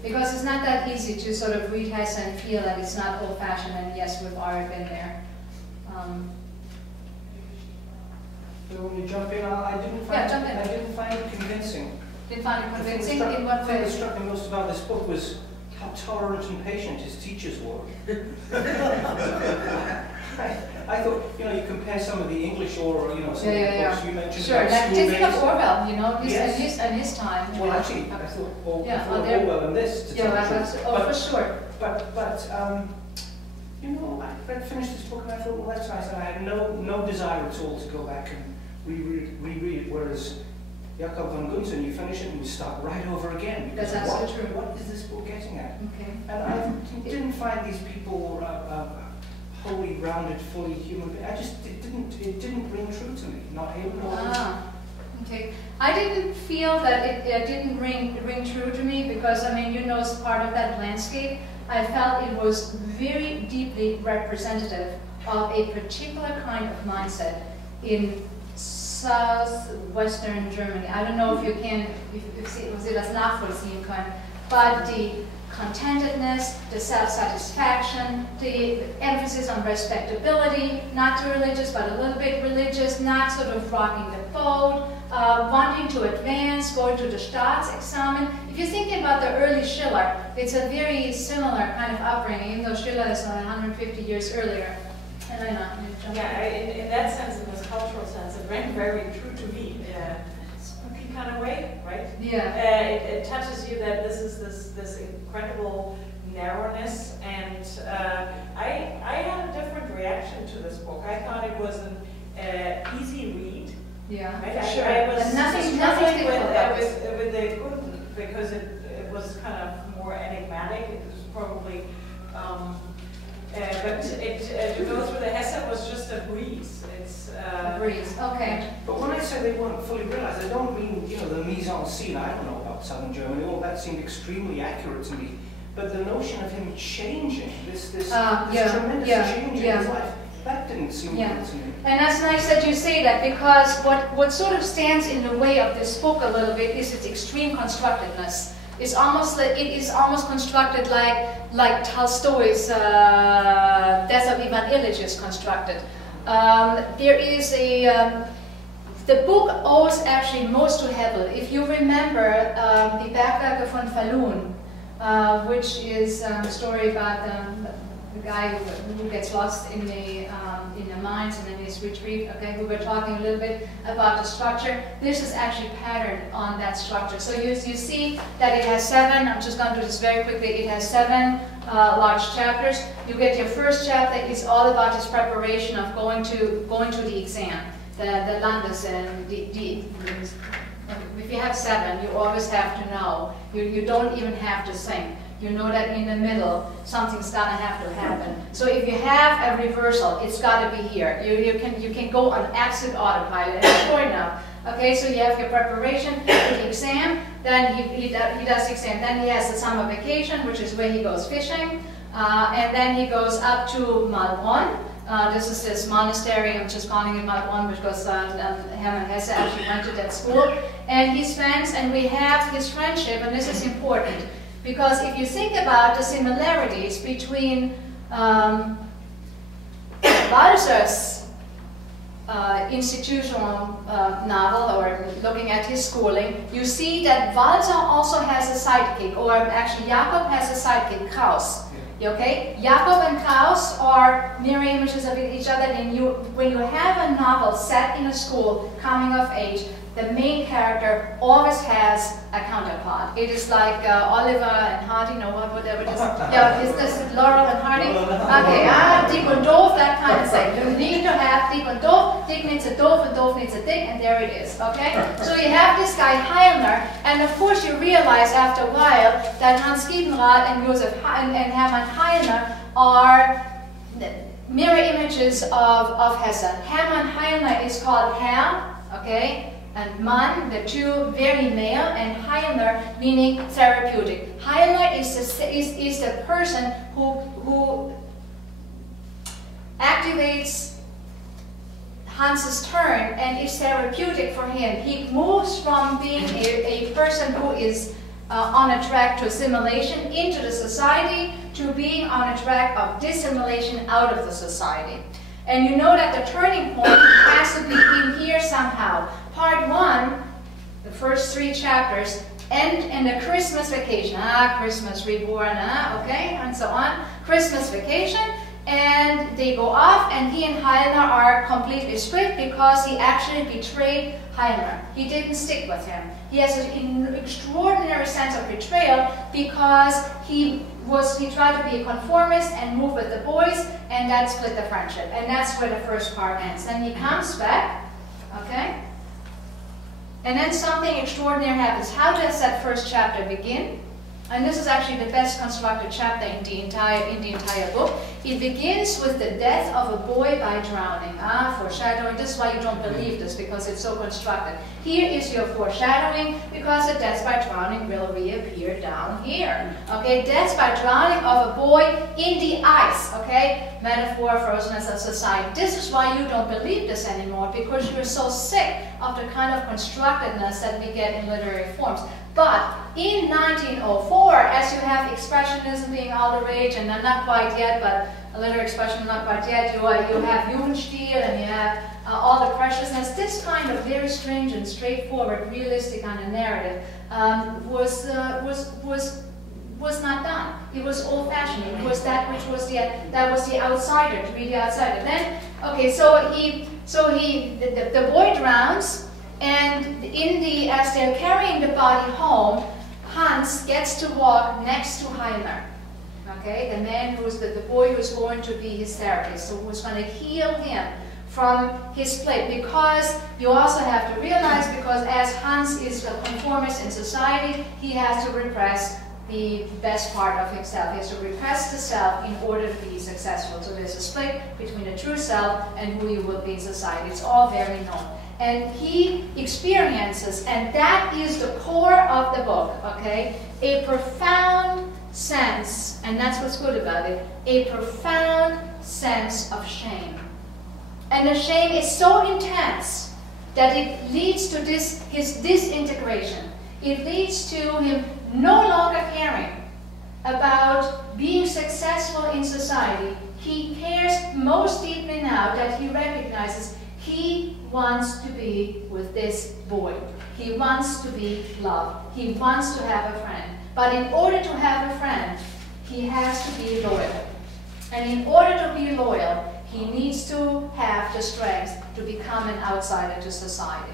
Because it's not that easy to sort of read Hesse and feel that it's not old-fashioned, and yes, we've already been there. So when you jump in, I didn't find it convincing. Didn't find it convincing? In what way? The thing that struck me most about this book was how tolerant and patient his teachers were. I thought, you know, you compare some of the English or, you know, some of the books you mentioned. Sure, about think of Orwell, you know, yes. and his time. Well, actually, I thought Orwell and this. For sure. But you know, I finished this book and I thought, well, that's nice, and I had no desire at all to go back and reread it, whereas Jakob van Gunten, you finish it and you start right over again. That's absolutely true. What is this book getting at? Okay. And I didn't find these people wholly rounded, fully human. It didn't ring true to me. Not able to. Okay. I didn't feel that it didn't ring true to me because, I mean, you know, as part of that landscape, I felt it was very deeply representative of a particular kind of mindset in southwestern Germany. I don't know if you can, if Sie das nachvollziehen können, but the contentedness, the self-satisfaction, the emphasis on respectability, not too religious, but a little bit religious, not sort of rocking the boat, wanting to advance, going to the Staatsexamen. If you're thinking about the early Schiller, it's a very similar kind of upbringing, even though Schiller is 150 years earlier. And I know. Yeah, in that sense, in this cultural sense, it rang very true to me. Spooky kind of way, right? Yeah. It touches you that this is this incredible narrowness, and I had a different reaction to this book. I thought it was an easy read. Yeah, right? sure. I was nothing with the Gunten because it was kind of more enigmatic. It was probably. But to go through the Hesse was just a breeze. It's a breeze. Okay. But when I say they weren't fully realized, I don't mean, you know, the mise en scene. I don't know about southern Germany. All that seemed extremely accurate to me. But the notion of him changing this tremendous change in his life, that didn't seem good to me. And that's nice that you say that, because what sort of stands in the way of this book a little bit is its extreme constructiveness. It's almost like, it is almost constructed like Tolstoy's Death of Ivan Ilyich is constructed. There is the book owes actually most to Hebel. If you remember the Bergwerke von Falun, which is a story about the guy who gets lost in the mines and then his retreat. Okay, we were talking a little bit about the structure. This is actually patterned on that structure. So you see that it has 7. I'm just going to do this very quickly. It has 7 large chapters. You get your first chapter. It's all about his preparation of going to the exam, the Landes and if you have 7, you always have to know. You don't even have to think. you know that in the middle, something's gonna have to happen. So if you have a reversal, it's gotta be here. You can go on absolute autopilot, and sure enough. Okay, so you have your preparation for the exam, then he does the exam, then he has the summer vacation, which is where he goes fishing, and then he goes up to Malbronn. This is this monastery, I'm just calling it Malbronn because Hermann Hesse actually went to that school. And he spends, and we have his friendship, and this is important, because if you think about the similarities between Walser's institutional novel, or looking at his schooling, you see that Walser also has a sidekick, or actually Jakob has a sidekick, Kraus. Okay, Jakob and Kraus are mirror images of each other. And when you have a novel set in a school, coming of age, the main character always has a counterpart. It is like Oliver and Hardy, no, whatever it is. Yeah, is this Laurel and Hardy? Okay, Dick und Doof, that kind of thing. You need to have Dick und Doof. Dick needs a Doof, and Doof needs a Dick, and there it is. Okay? So you have this guy Heilner, and of course you realize after a while that Hans Giedenrath and and Hermann Heilner are mirror images of Hesse. Hermann Heilner is called Herr, okay? And Mann, the two, very male, and Heilner, meaning therapeutic. Heilner is the person who activates Hans's turn and is therapeutic for him. He moves from being a person who is on a track to assimilation into the society to being on a track of dissimilation out of the society. And you know that the turning point has to be in here somehow. Part 1, the first 3 chapters, end in the Christmas vacation. Christmas reborn, okay, and so on. Christmas vacation, and they go off, and he and Heilner are completely split because he actually betrayed Heilner. He didn't stick with him. He has an extraordinary sense of betrayal because he tried to be a conformist and move with the boys, and that split the friendship. And that's where the first part ends. Then he comes back, okay? And then something extraordinary happens. How does that first chapter begin? And this is actually the best constructed chapter in the entire book. It begins with the death of a boy by drowning. Foreshadowing. This is why you don't believe this, because it's so constructed. Here is your foreshadowing, because the death by drowning will reappear down here. Okay, death by drowning of a boy in the ice. Okay, metaphor, frozenness of society. This is why you don't believe this anymore, because you're so sick of the kind of constructedness that we get in literary forms. But in 1904, as you have Expressionism being all the rage, and not quite yet, but a literary expression not quite yet, you have Jugendstil, and you have all the preciousness. This kind of very strange and straightforward, realistic kind of narrative was not done. It was old-fashioned. It was that which was the outsider, to be the outsider. Then, okay, so the boy drowns. And as they're carrying the body home, Hans gets to walk next to Heilner. Okay, the man who's the boy who's going to be his therapist, so who's going to heal him from his plague. Because you also have to realize, because as Hans is a conformist in society, he has to repress the best part of himself. He has to repress the self in order to be successful. So there's a split between the true self and who you will be in society. It's all very known. And he experiences, and that is the core of the book, okay? A profound sense, and that's what's good about it, a profound sense of shame. And the shame is so intense that it leads to his disintegration. It leads to him no longer caring about being successful in society. He cares most deeply now that he recognizes he wants to be with this boy. He wants to be loved. He wants to have a friend. But in order to have a friend, he has to be loyal. And in order to be loyal, he needs to have the strength to become an outsider to society.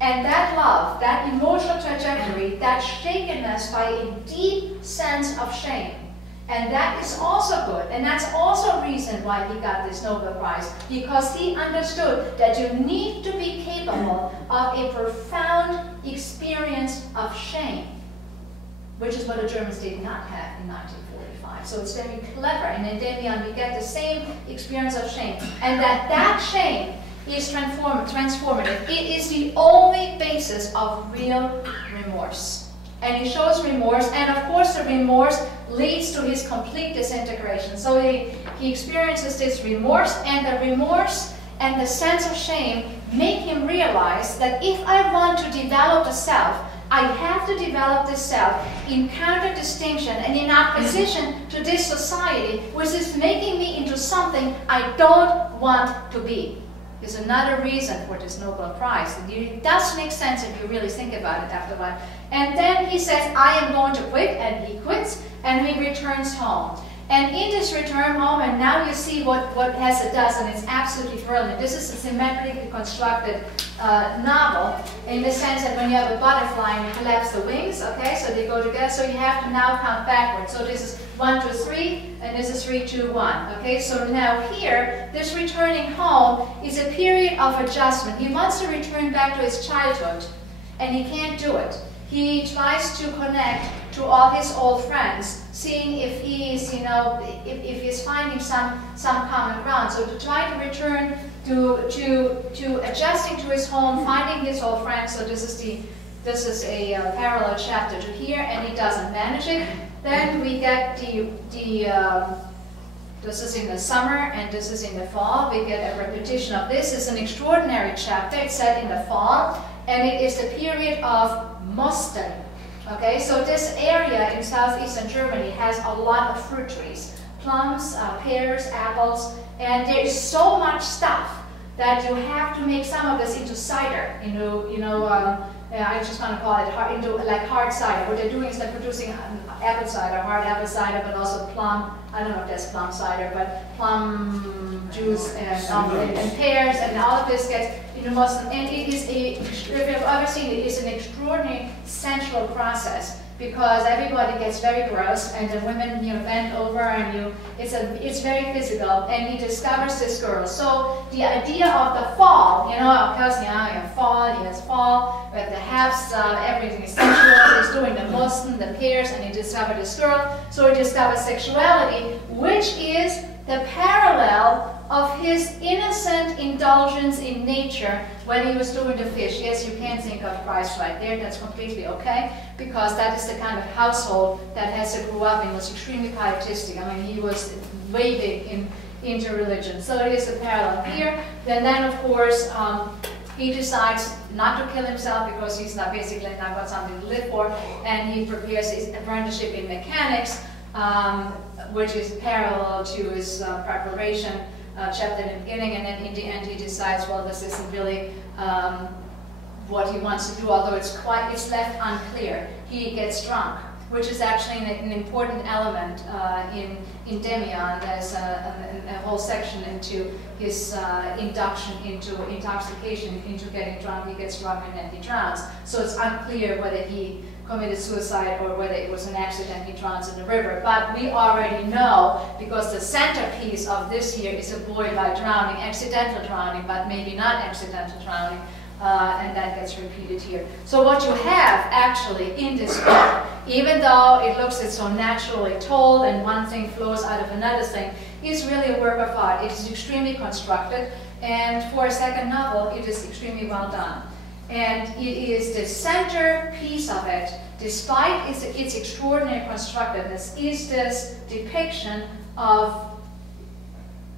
And that love, that emotional trajectory, that shakenness by a deep sense of shame, and that is also good, and that's also a reason why he got this Nobel Prize, because he understood that you need to be capable of a profound experience of shame which is what the Germans did not have in 1945. So it's very clever. And in Endymion, we get the same experience of shame. And that shame is transformative. It is the only basis of real remorse. And he shows remorse, and of course the remorse leads to his complete disintegration. So he experiences this remorse, and the remorse and the sense of shame make him realize that if I want to develop the self, I have to develop this self in counter-distinction and in opposition to this society, which is making me into something I don't want to be. Is another reason for this Nobel Prize. It does make sense if you really think about it after a while. And then he says, I am going to quit, and he quits, and he returns home. And in this return home, and now you see what Hesse does, and it's absolutely brilliant. This is a symmetrically constructed novel, in the sense that when you have a butterfly and you collapse the wings, okay, so they go together, so you have to now count backwards. So this is 1, 2, 3, and this is 3, 2, 1. Okay, so now here, this returning home is a period of adjustment. He wants to return back to his childhood, and he can't do it. He tries to connect to all his old friends, seeing if he's, if he's finding some common ground. So to try to return to adjusting to his home, finding his old friends. So this is a parallel chapter to here, and he doesn't manage it. Then we get this is in the summer and this is in the fall. We get a repetition of this. It's an extraordinary chapter. It's set in the fall, and it is the period of Mosten. Okay, so this area in southeastern Germany has a lot of fruit trees, plums, pears, apples, and there is so much stuff that you have to make some of this into cider. I just want to call it into like hard cider. What they're doing is they're producing apple cider, hard apple cider, but also plum. I don't know if that's plum cider, but plum juice and pears, and all of this gets into Mosten. And it is if you've ever seen it, it's an extraordinary sensual process, because everybody gets very gross, and the women bend over, and it's very physical. And he discovers this girl. So the idea of the fall, of course, fall, with the halves, everything is sexual. He's doing the Mosten, the pears, and he discovered this girl. So he discovers sexuality, which is the parallel of his innocent indulgence in nature when he was doing the fish. Yes, you can think of Christ right there. That's completely okay, because that is the kind of household that Hesse grew up in. Was extremely pietistic. I mean, he was way big into religion. So it is a parallel here. Then of course, he decides not to kill himself because he's basically not got something to live for, and he prepares his apprenticeship in mechanics, which is parallel to his preparation chapter in the beginning, and then in the end he decides, well, this isn't really what he wants to do, although it's left unclear. He gets drunk, which is actually an important element in Endymion. There's a whole section into his induction into intoxication, into getting drunk. He gets drunk and then he drowns. So it's unclear whether he committed suicide or whether it was an accident, he drowns in the river. But we already know, because the centerpiece of this here is a boy by drowning, accidental drowning, but maybe not accidental drowning, and that gets repeated here. So what you have actually in this book, even though it looks it's so naturally told and one thing flows out of another thing, is really a work of art. It is extremely constructed, and for a second novel, it is extremely well done. And it is the center piece of it, despite its extraordinary constructiveness, is this depiction of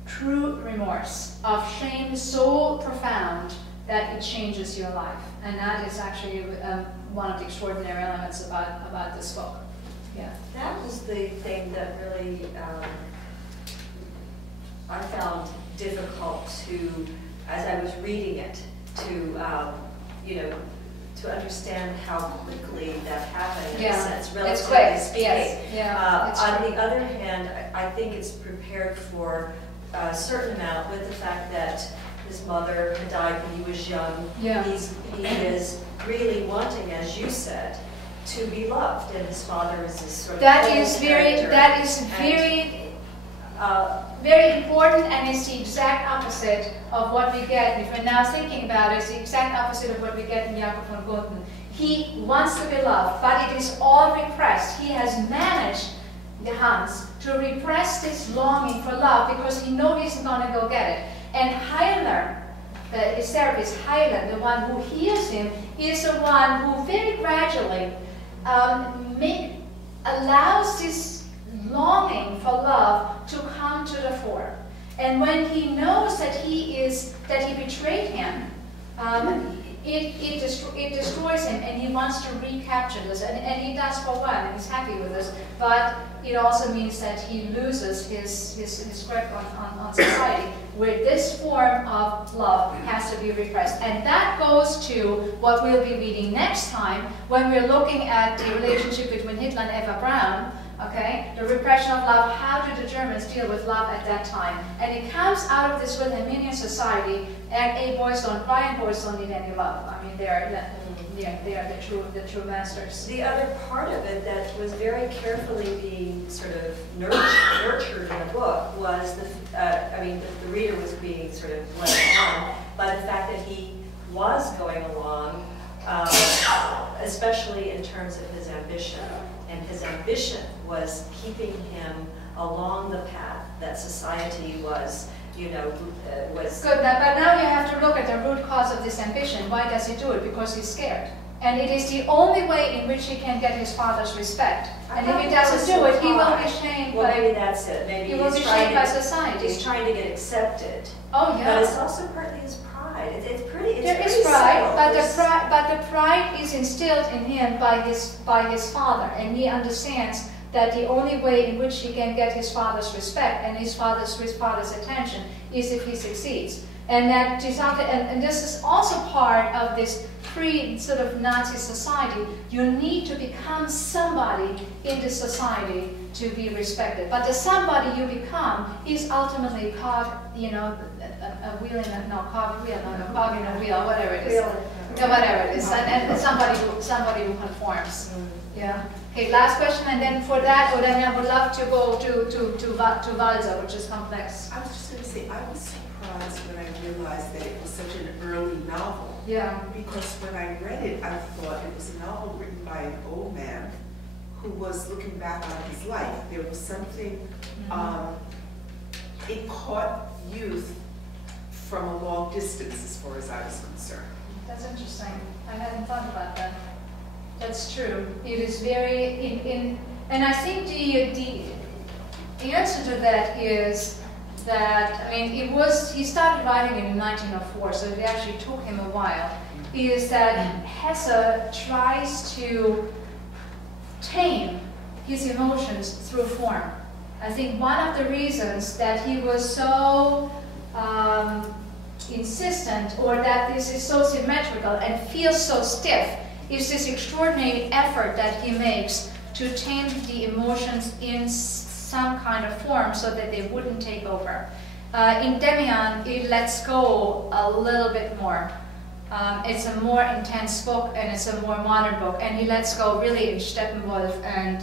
true remorse, of shame so profound that it changes your life. And that is actually one of the extraordinary elements about this book. Yeah. That was the thing that really I found difficult to, as I was reading it, to understand how quickly that happened, in a sense, relatively speaking. Yes. Yeah, on the other hand, I think it's prepared for a certain amount with the fact that his mother had died when he was young. Yeah. He is really wanting, as you said, to be loved, and his father is this sort of very important, and it's the exact opposite of what we get. If we're now thinking about it, it's the exact opposite of what we get in Jakob van Gunten. He wants to be loved, but it is all repressed. He has managed, Hans, to repress this longing for love because he knows he's going to go get it. And Heiler, his therapist Heiler, the one who heals him, is the one who very gradually allows this longing for love to come to the fore. And when he knows that he betrayed him, it destroys him, and he wants to recapture this. And he does for one, and he's happy with this. But it also means that he loses his grip on society, where this form of love has to be repressed. And that goes to what we'll be reading next time, when we're looking at the relationship between Hitler and Eva Braun. Okay, the repression of love. How did the Germans deal with love at that time? And it comes out of this Wilhelminian society. And boys don't cry, and boys don't need any love. I mean, they are the true masters. The other part of it that was very carefully being sort of nurtured in the book was the reader was being sort of led along by the fact that he was going along, especially in terms of his ambition. And his ambition was keeping him along the path that society was, was... Good, but now you have to look at the root cause of this ambition. Why does he do it? Because he's scared. And it is the only way in which he can get his father's respect. And if he doesn't do it, he will be shamed by... Maybe that's it. Maybe he will be shamed by society. He's trying to get accepted. Oh, yeah. But it's also partly his pride. There is pride, but the pride is instilled in him by his father, and he understands that the only way in which he can get his father's respect and his father's attention is if he succeeds. And that and this is also part of this sort of Nazi society. You need to become somebody in the society to be respected. But the somebody you become is ultimately cog, a wheel in a cog in a wheel, whatever it is. Yeah, whatever it is, and somebody who conforms. Yeah. Okay, last question, and then for that, then I would love to go to Walser, which is complex. I was just going to say, I was surprised when I realized that it was such an early novel. Yeah. Because when I read it, I thought it was a novel written by an old man who was looking back on his life. There was something, it caught youth from a long distance as far as I was concerned. That's interesting. I hadn't thought about that. That's true. It is very, and I think the answer to that is that, he started writing in 1904, so it actually took him a while, is that Hesse tries to tame his emotions through form. I think one of the reasons that he was so insistent, or that this is so symmetrical and feels so stiff, is this extraordinary effort that he makes to tame the emotions in some kind of form so that they wouldn't take over. In Demian, it lets go a little bit more. It's a more intense book, and it's a more modern book, and he lets go really in Steppenwolf and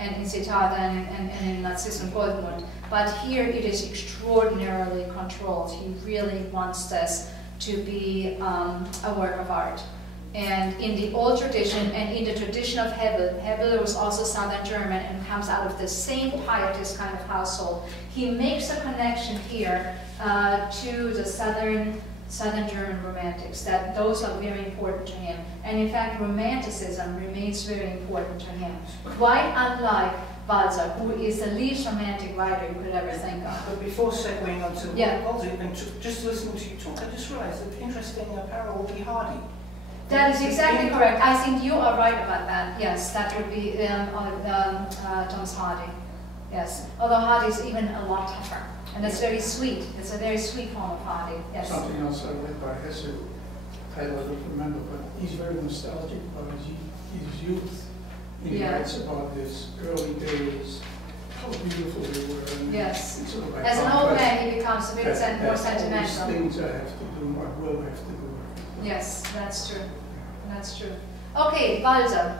in Zitate and in Narziss Goldmund. But here it is extraordinarily controlled. He really wants this to be a work of art. And in the old tradition, and in the tradition of Hebel was also Southern German and comes out of the same pietist kind of household. He makes a connection here to the Southern German Romantics, that those are very important to him. And in fact, Romanticism remains very important to him. Quite unlike Walser, who is the least romantic writer you could ever think of. But before segueing on to Walser, and just listening to you talk, I just realized that interesting parallel would be Hardy. That is exactly correct. I think you are right about that. Yes, that would be Thomas Hardy. Yes, although Hardy is even a lot tougher, and it's very sweet. It's a very sweet form of Hardy. Yes. Something else I read by Hesse, I don't remember, but he's very nostalgic about his youth. He writes about his early days, how beautiful they were. And yes. Sort of as an old man, he becomes a bit more sentimental. All these things I have to do, I will have to do. Yes, that's true. That's true. Okay, Walser.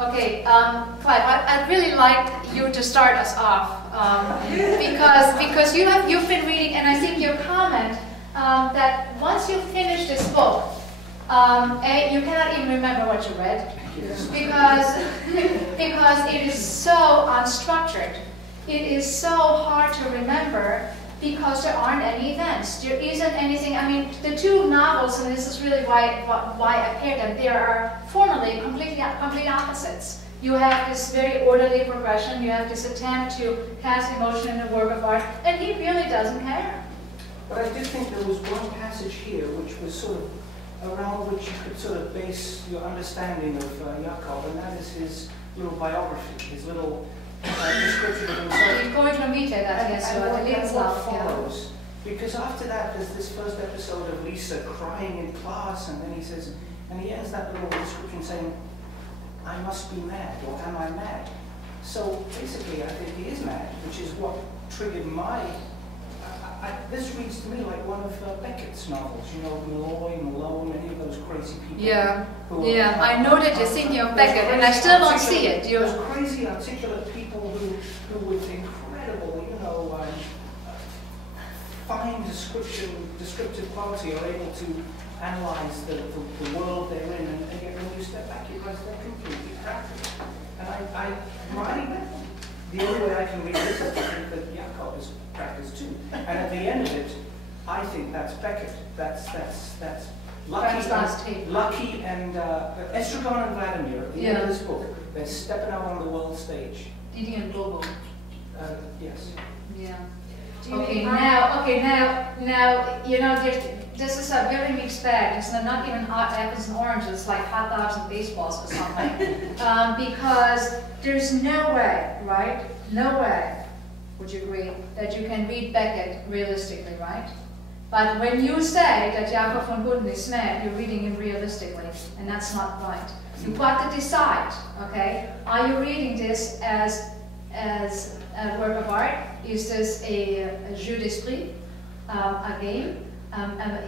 Okay, Clive, I'd really like you to start us off because you've been reading, and I think your comment that once you finish this book, You cannot even remember what you read because it is so unstructured. It is so hard to remember because there aren't any events. There isn't anything. I mean, the two novels, and this is really why I paired them, they are formally complete opposites. You have this very orderly progression, you have this attempt to cast emotion in a work of art, and he really doesn't care. But I did think there was one passage here which was sort of around which you could sort of base your understanding of Jakob, and that is his little biography, his little description of himself. You're going to meet it, I guess, and what follows. Yeah. Because after that, there's this first episode of Lisa crying in class, and then he says, and he ends that little description saying, I must be mad, or am I mad? So basically, I think he is mad, which is what triggered my... this reads to me like one of Beckett's novels, you know, Malloy, Malone, any of those crazy people. Yeah, I know that you're thinking of Beckett, and I still don't see it. Those crazy, articulate people who with incredible, you know, fine descriptive quality are able to analyze the world they're in, and yet when you step back, you realize they're completely practical. And the only way I can read this is to think that Jakob is practiced too. And at the end of it, I think that's Beckett. That's Lucky and Estragon and Vladimir at the end of this book. They're stepping out on the world stage. Didi and Bobo. Yes. Yeah. Okay, now, you know, this is a very mixed bag. It's not even hot apples and oranges, like hot dogs and baseballs or something. Because there's no way, right? No way, would you agree, that you can read Beckett realistically, right? But when you say that Jakob van Gunten is mad, you're reading him realistically, and that's not right. You've got to decide, okay? Are you reading this as a work of art? Is this a jeu d'esprit, a game?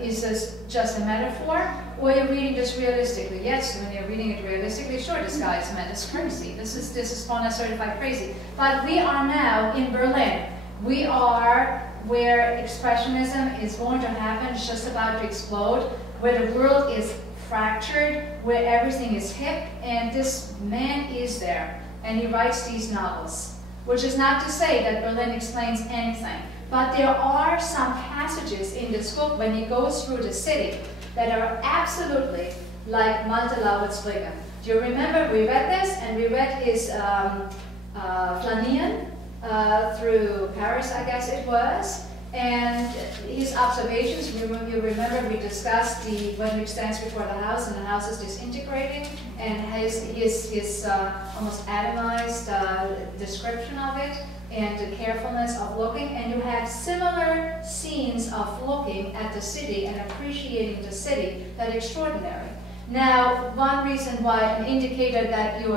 Is this just a metaphor? Or are you reading this realistically? Yes, when you're reading it realistically, sure, this guy is mad, it's crazy. This is Fauna certified crazy. But we are now in Berlin. We are where Expressionism is going to happen, it's just about to explode, where the world is fractured, where everything is hip, and this man is there, and he writes these novels. Which is not to say that Berlin explains anything, but there are some passages in this book when he goes through the city that are absolutely like Malte Lauritz-Briggen. Do you remember we read this, and we read his Flanieren through Paris, I guess it was, and his observations. You remember we discussed when he stands before the house and the house is disintegrating, and his almost atomized description of it, and the carefulness of looking, and you have similar scenes of looking at the city and appreciating the city that are extraordinary. Now, one reason why, an indicator that you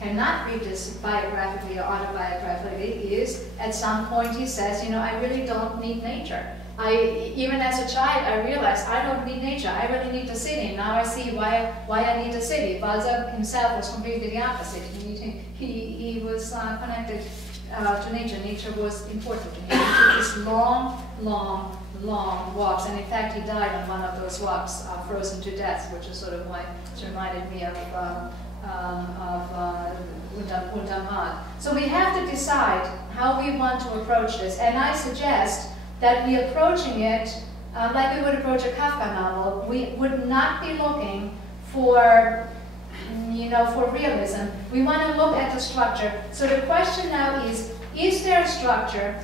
cannot read this biographically or autobiographically is, at some point he says, you know, I really don't need nature. Even as a child, I realized I don't need nature, I really need the city. Now I see why I need the city. Walser himself was completely the opposite. He was connected to nature. Nature was important to him. He took these long walks, and in fact he died on one of those walks, frozen to death, which is sort of why it reminded me of Unterm Rad. So we have to decide how we want to approach this, and I suggest that we approaching it like we would approach a Kafka novel. We would not be looking for, you know, for realism. We want to look at the structure. So the question now is there a structure?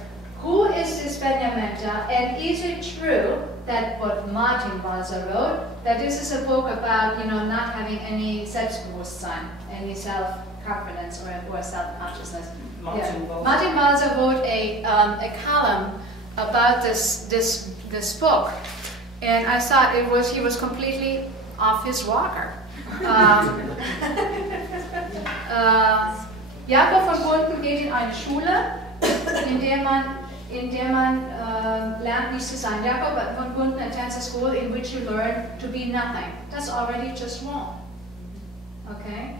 Who is this Benjamenta? And is it true that what Martin Walser wrote, that this is a book about, you know, not having any Selbstbewusstsein, any self-confidence or self-consciousness? Martin Walser wrote a column about this book, and I thought he was completely off his rocker. Jakob van Gunten geht in eine Schule, in der man lernt, nichts zu sein. Jakob van Gunten attends a school in which you learn to be nothing. That's already just wrong. Okay?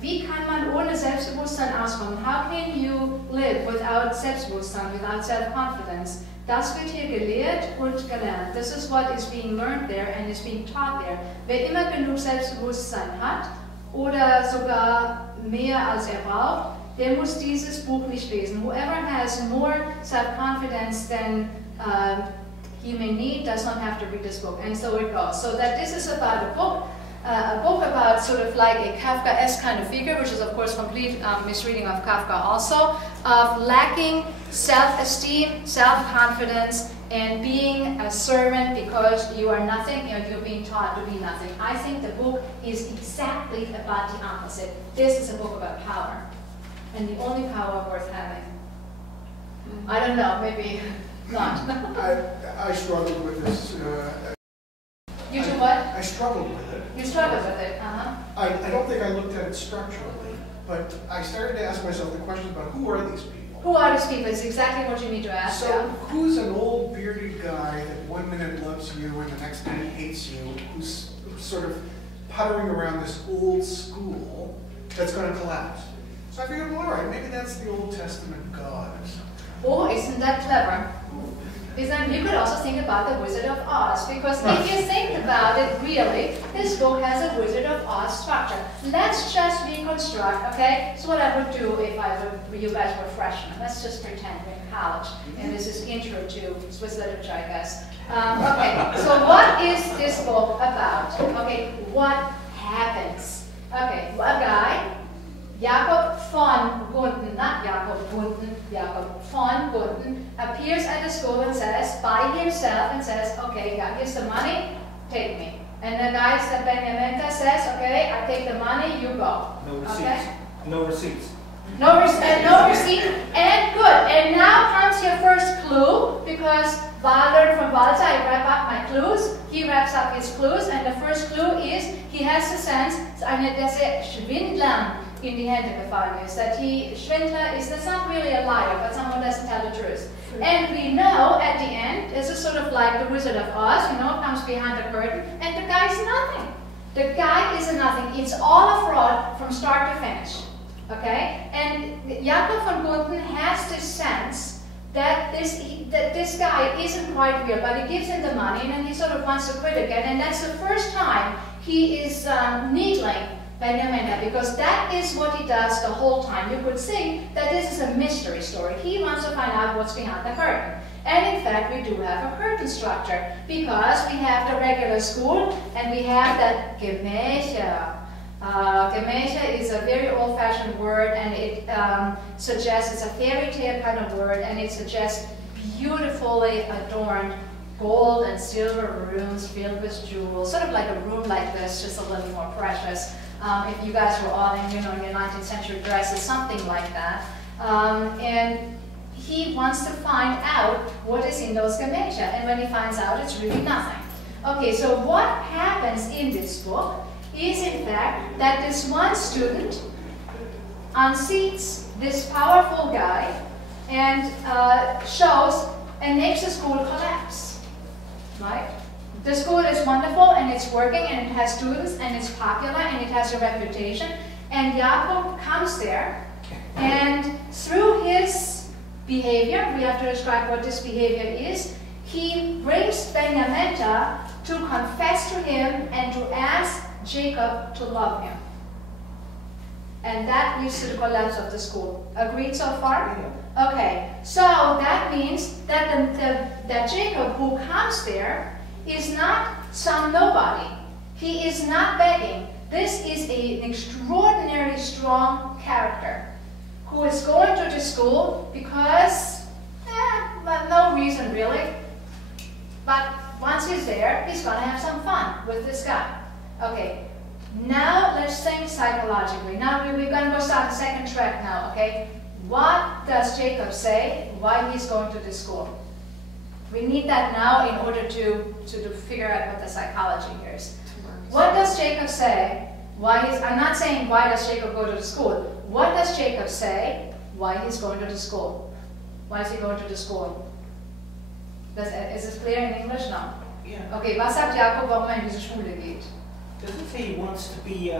wie kann man ohne Selbstbewusstsein auskommen? How can you live without Selbstbewusstsein, without self-confidence? Das wird hier gelehrt und gelernt. This is what is being learned there and is being taught there. Wer immer genug Selbstbewusstsein hat oder sogar mehr als er braucht, der muss dieses Buch nicht lesen. Whoever has more self-confidence than he may need does not have to read this book. And so it goes. So that this is about a book about sort of like a Kafkaesque kind of figure, which is of course complete misreading of Kafka also, of lacking self-esteem, self-confidence, and being a servant because you are nothing, you're being taught to be nothing. I think the book is exactly about the opposite. This is a book about power, and the only power worth having. I don't know, maybe not. I struggled with this. You do what? I struggled with it. You struggled with it, I don't think I looked at it structurally, but I started to ask myself the question about who are these people? Who are these people? It's exactly what you need to ask. So Yeah. who's an old bearded guy that one minute loves you and the next minute hates you, who's sort of puttering around this old school that's going to collapse? So I figured, well, all right, maybe that's the Old Testament God or something. Oh, isn't that clever? You could also think about the Wizard of Oz, because if you think about it really, this book has a Wizard of Oz structure. Let's just reconstruct, okay? So what I would do if you guys were freshmen. Let's just pretend we're in college, and this is intro to Swiss literature, I guess. Okay, so what is this book about? Okay, what happens? Okay, a guy, Jakob van Gunten, not Jakob Gunten, Jakob van Gunten, appears at the school and says, by himself, and says, okay, here's the money, take me. And the guy, Benjamin, says, okay, I take the money, you go. No receipts. Okay? No receipts. No receipt, and good. And now comes your first clue, because Walser from Walser, I wrap up my clues. He wraps up his clues, and the first clue is he has the sense dass Schwindlern in die Hände gefallen ist. That Schwindler is, that's not really a liar, but someone doesn't tell the truth. And we know at the end, this is sort of like the Wizard of Oz, comes behind the curtain, and the guy's nothing. The guy is a nothing. It's all a fraud from start to finish. Okay? And Jakob van Gunten has this sense that this guy isn't quite real, but he gives him the money, and then he sort of wants to quit again, and that's the first time he is needling Benjamin, because that is what he does the whole time. You could think that this is a mystery story. He wants to find out what's behind the curtain. And in fact, we do have a curtain structure, because we have the regular school, and we have that Gemächer. Gemächer is a very old-fashioned word, and it suggests, it's a fairy tale kind of word, and it suggests beautifully adorned gold and silver rooms filled with jewels, sort of like a room like this, just a little more precious. If you guys were all in, your 19th century dresses, something like that. And he wants to find out what is in those Gemächer, and when he finds out, it's really nothing. Okay, so what happens in this book is in fact that this one student unseats this powerful guy and shows and makes the school collapse, right? The school is wonderful, and it's working, and it has students, and it's popular, and it has a reputation, and Jakob comes there, and through his behavior, we have to describe what this behavior is, he brings Benjamin to confess to him and to ask Jacob to love him. And that leads to the collapse of the school. Agreed so far? Yeah. Okay, so that means that, that Jacob, who comes there, is not some nobody. He is not begging. This is an extraordinarily strong character who is going to the school because, no reason really. But once he's there, he's going to have some fun with this guy. Okay, now let's think psychologically. Now we're going to go start the second track now, okay? What does Jacob say why he's going to this school? We need that now in order to figure out what the psychology here is. What does Jacob say? I'm not saying why does Jacob go to the school. What does Jacob say why he's going to the school? Why is he going to the school? Is this clear in English? No. Yeah. Okay, was sagt Jakob, warum er in diese Schule geht? doesn't say he wants to be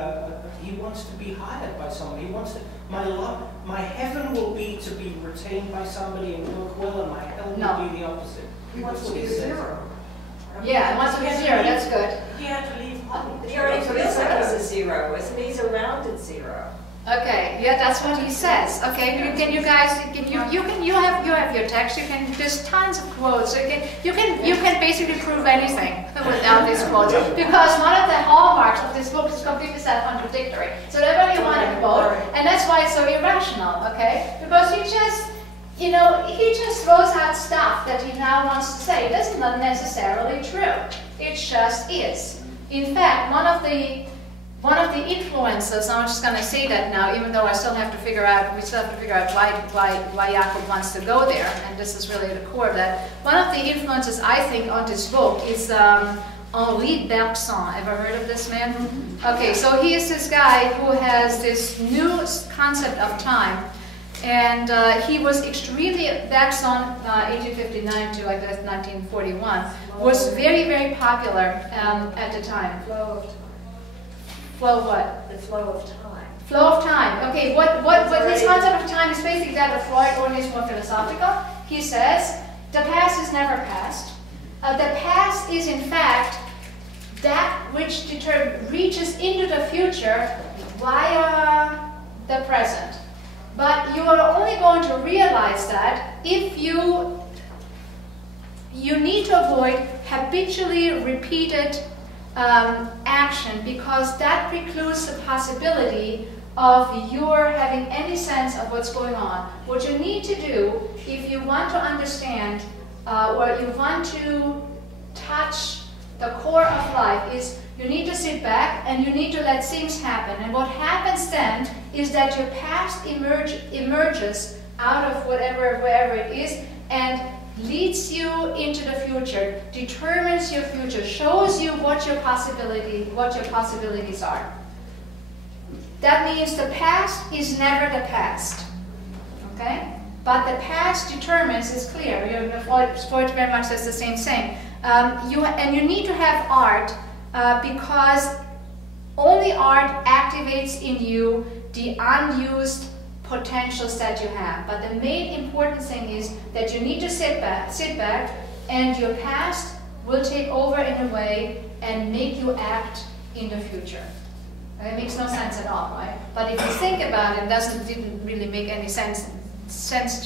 hired by somebody. He wants to, my heaven will be to be retained by somebody and work well, and my hell will be the opposite. He wants to be zero. Yeah, he wants to be zero, that's good. He had to leave home. He already feels like he's a zero, isn't he? He's a rounded zero. Okay, yeah, that's what he says. Okay, you have your text. There's tons of quotes. You can basically prove anything without these quotes, because one of the hallmarks of this book is completely self-contradictory. So whatever you want to quote, and that's why it's so irrational. Okay, because he just throws out stuff that he now wants to say. That's not necessarily true. It just is. In fact, one of the influences, I'm just going to say that now, even though we still have to figure out why Jakob wants to go there, and this is really the core of that. One of the influences, I think, on this book is Henri Bergson. Ever heard of this man? Okay, so he is this guy who has this new concept of time, and he was extremely, Bergson, 1859 to, I guess, 1941, was very, very popular at the time. Flow what? The flow of time. Flow of time. Okay, what this concept of time is basically that of Freud, only is more philosophical. He says the past is never past. The past is in fact that which reaches into the future via the present. But you are only going to realize that if you need to avoid habitually repeated action, because that precludes the possibility of your having any sense of what's going on. What you need to do, if you want to understand or you want to touch the core of life, is you need to sit back and you need to let things happen. And what happens then is that your past emerges out of wherever it is, and leads you into the future, determines your future, shows you what your possibilities are. That means the past is never the past, okay? But the past determines, is clear. Freud very much says the same thing. And you need to have art because only art activates in you the unused potentials that you have. But the main important thing is that you need to sit back, and your past will take over in a way and make you act in the future. It makes no sense at all, right? But if you think about it, it didn't really make any sense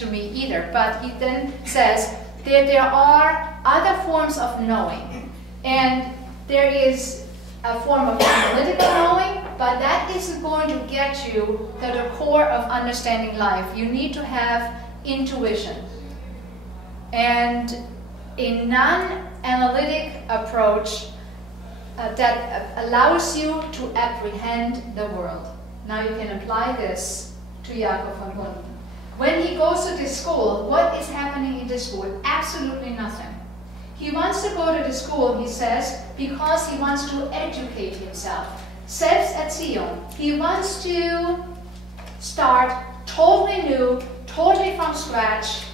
to me either. But he then says that there are other forms of knowing, and there is a form of analytical knowing, but that isn't going to get you to the core of understanding life. You need to have intuition. And a non-analytic approach that allows you to apprehend the world. Now you can apply this to Jakob van Gunten. When he goes to this school, what is happening in this school? Absolutely nothing. He wants to go to the school, he says, because he wants to educate himself. Selbsterziehung. He wants to start totally new, totally from scratch.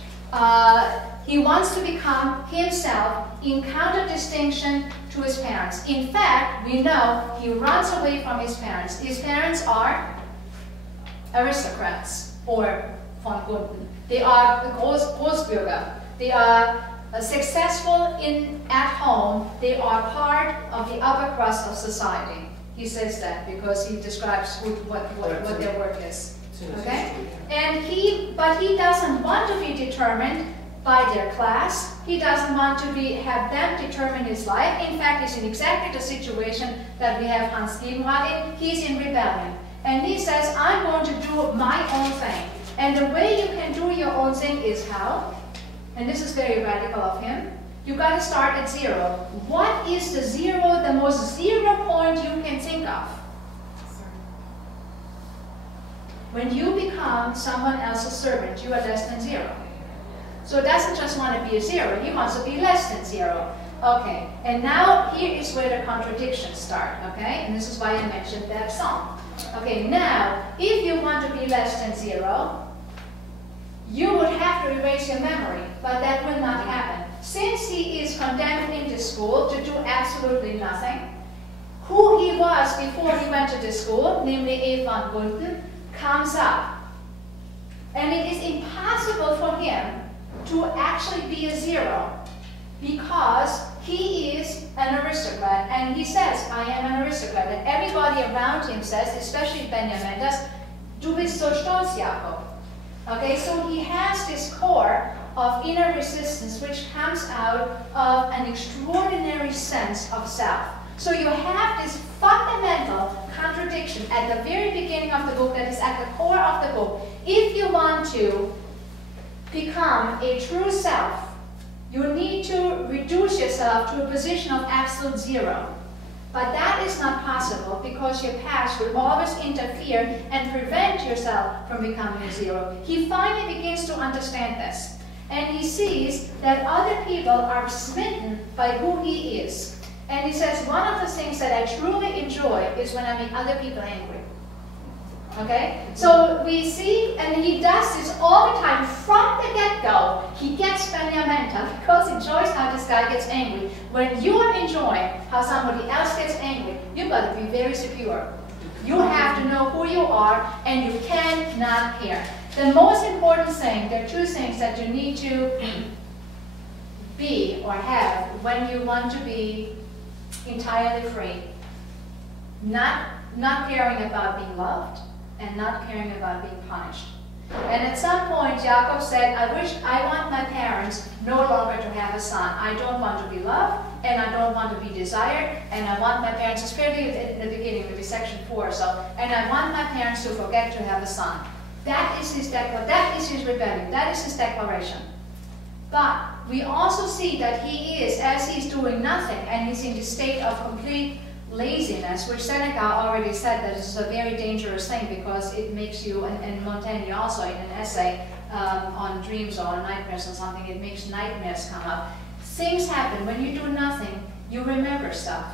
He wants to become himself in counter-distinction to his parents. In fact, we know he runs away from his parents. His parents are aristocrats, or von Gunten. They are Großbürger. They are successful at home. They are part of the upper crust of society. He says that because he describes what their work is. Okay? But he doesn't want to be determined by their class. He doesn't want to have them determine his life. In fact, he's in exactly the situation that we have Hans Liebenrath in. He's in rebellion. And he says, I'm going to do my own thing. And the way you can do your own thing is how? And this is very radical of him. You got to start at zero. What is the zero, the most zero point you can think of? When you become someone else's servant, you are less than zero. So it doesn't just want to be a zero, he wants to be less than zero. Okay, and now here is where the contradictions start, okay? And this is why I mentioned that song. Okay, now, if you want to be less than zero, you would have to erase your memory, but that will not happen. Since he is condemned into school to do absolutely nothing, who he was before he went to this school, namely van Gunten, comes up. And it is impossible for him to actually be a zero because he is an aristocrat. And he says, I am an aristocrat. And everybody around him says, especially Benjamin does, du bist so stolz, Jakob. Okay, so he has this core of inner resistance which comes out of an extraordinary sense of self. So you have this fundamental contradiction at the very beginning of the book that is at the core of the book. If you want to become a true self, you need to reduce yourself to a position of absolute zero. But that is not possible because your past will always interfere and prevent yourself from becoming a zero. He finally begins to understand this. And he sees that other people are smitten by who he is. And he says, one of the things that I truly enjoy is when I make other people angry. Okay? So we see, and he does this all the time from the get-go. He gets Benjamin because he enjoys how this guy gets angry. When you are enjoying how somebody else gets angry, you've got to be very secure. You have to know who you are, and you cannot care. The most important thing, there are two things that you need to be or have when you want to be entirely free. Not caring about being loved and not caring about being punished. And at some point, Jakob said, I want my parents no longer to have a son. I don't want to be loved, and I don't want to be desired, and I want my parents, it's fairly in the beginning, maybe section 4 or so, and I want my parents to forget to have a son. That is his rebellion, that is his declaration. But we also see that he is, as he's doing nothing, and he's in the state of complete laziness, which Seneca already said that this is a very dangerous thing because it makes you, and Montaigne also in an essay on dreams or nightmares or something, it makes nightmares come up. Things happen. When you do nothing, you remember stuff.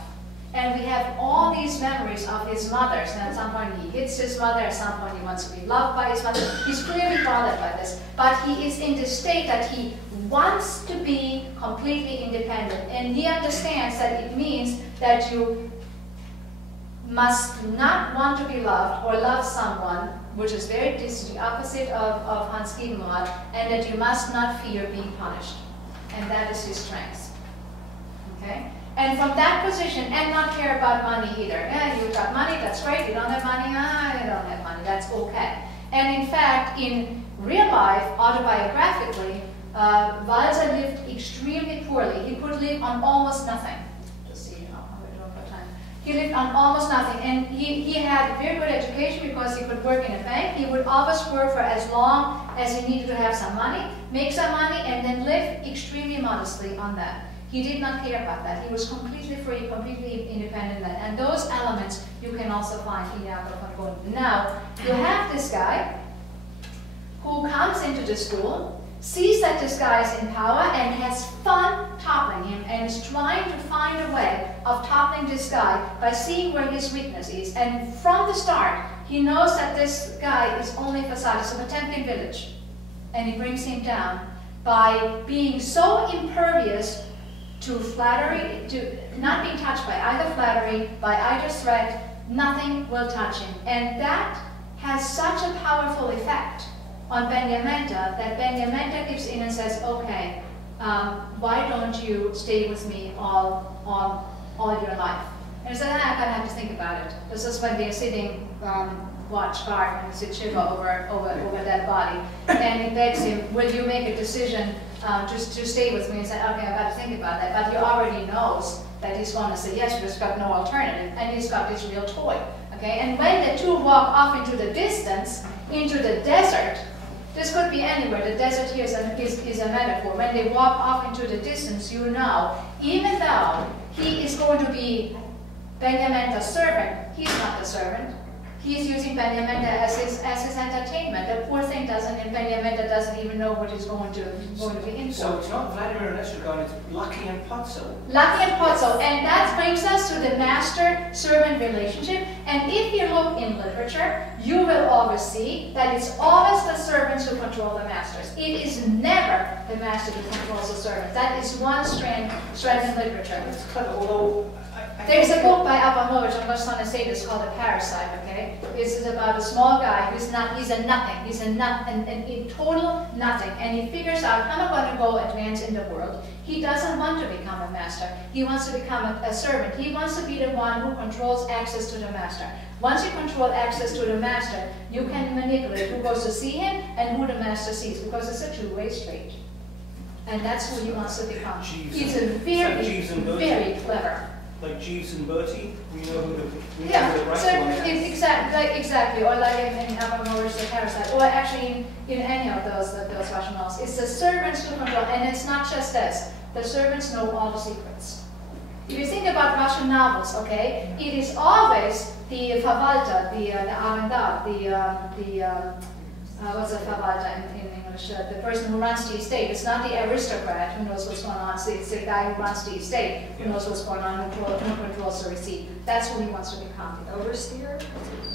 And we have all these memories of his mothers, and at some point he hits his mother, at some point he wants to be loved by his mother. He's clearly bothered by this, but he is in the state that he wants to be completely independent, and he understands that it means that you must not want to be loved or love someone, which is the opposite of Hans Giegenrod, and that you must not fear being punished. And that is his strength. Okay? And from that position, and not care about money either. Yeah, you've got money, that's great. You don't have money, you don't have money, that's okay. And in fact, in real life, autobiographically, Walser lived extremely poorly. He could live on almost nothing. Just see how we're doing for time. He lived on almost nothing, and he had very good education because he could work in a bank. He would always work for as long as he needed to have some money, make some money, and then live extremely modestly on that. He did not care about that. He was completely free, completely independent. And those elements you can also find in Jakob van Gunten. Now, you have this guy who comes into the school, sees that this guy is in power, and has fun toppling him, and is trying to find a way of toppling this guy by seeing where his weakness is. And from the start, he knows that this guy is only facade, it's a Potemkin village. And he brings him down by being so impervious to flattery, to not being touched by either flattery, by either threat. Nothing will touch him. And that has such a powerful effect on Benjamin that Benjamin gives in and says, okay, why don't you stay with me all your life? And he said, I'm going to have to think about it. This is when they're sitting watch guard and sit shiva over that body. And he begs him, will you make a decision just to stay with me? And said, okay, I've got to think about that. But he already knows that he's going to say yes, but he's got no alternative. And he's got this real toy. Okay? And when the two walk off into the distance, into the desert, this could be anywhere. The desert here is a metaphor. When they walk off into the distance, you know, even though he is going to be Benjamin the servant, he's not the servant. He's using Benjamin as his entertainment. The poor thing doesn't, and Benjamin doesn't even know what he's going to be in for. So it's not Vladimir and Estragon, it's Lucky and Pozzo. Lucky and Pozzo, and that brings us to the master-servant relationship. And if you look in literature, you will always see that it's always the servants who control the masters. It is never the master who controls the servant. That is one strand in literature. That's clever, although There is a book by Abramovich, I'm just going to say this, called A Parasite, okay? This is about a small guy who's he's a nothing, he's a total nothing, and he figures out how am I going to go advance in the world. He doesn't want to become a master, he wants to become a servant. He wants to be the one who controls access to the master. Once you control access to the master, you can manipulate who goes to see him and who the master sees, because it's a two-way street. And that's who he wants to become. He's a very clever. Like Jeeves and Bertie, we know who the right so one is. Exactly, or like in Abramovich, the Parasite, or actually in any of those Russian novels. It's the servants who control, and it's not just this. The servants know all the secrets. If you think about Russian novels, okay, it is always the Verwalter, the arendar, what's a Verwalter in English? The person who runs the estate. It's not the aristocrat who knows what's going on. It's the guy who runs the estate who knows what's going on, who controls the receipt. That's who he wants to become. Overseer?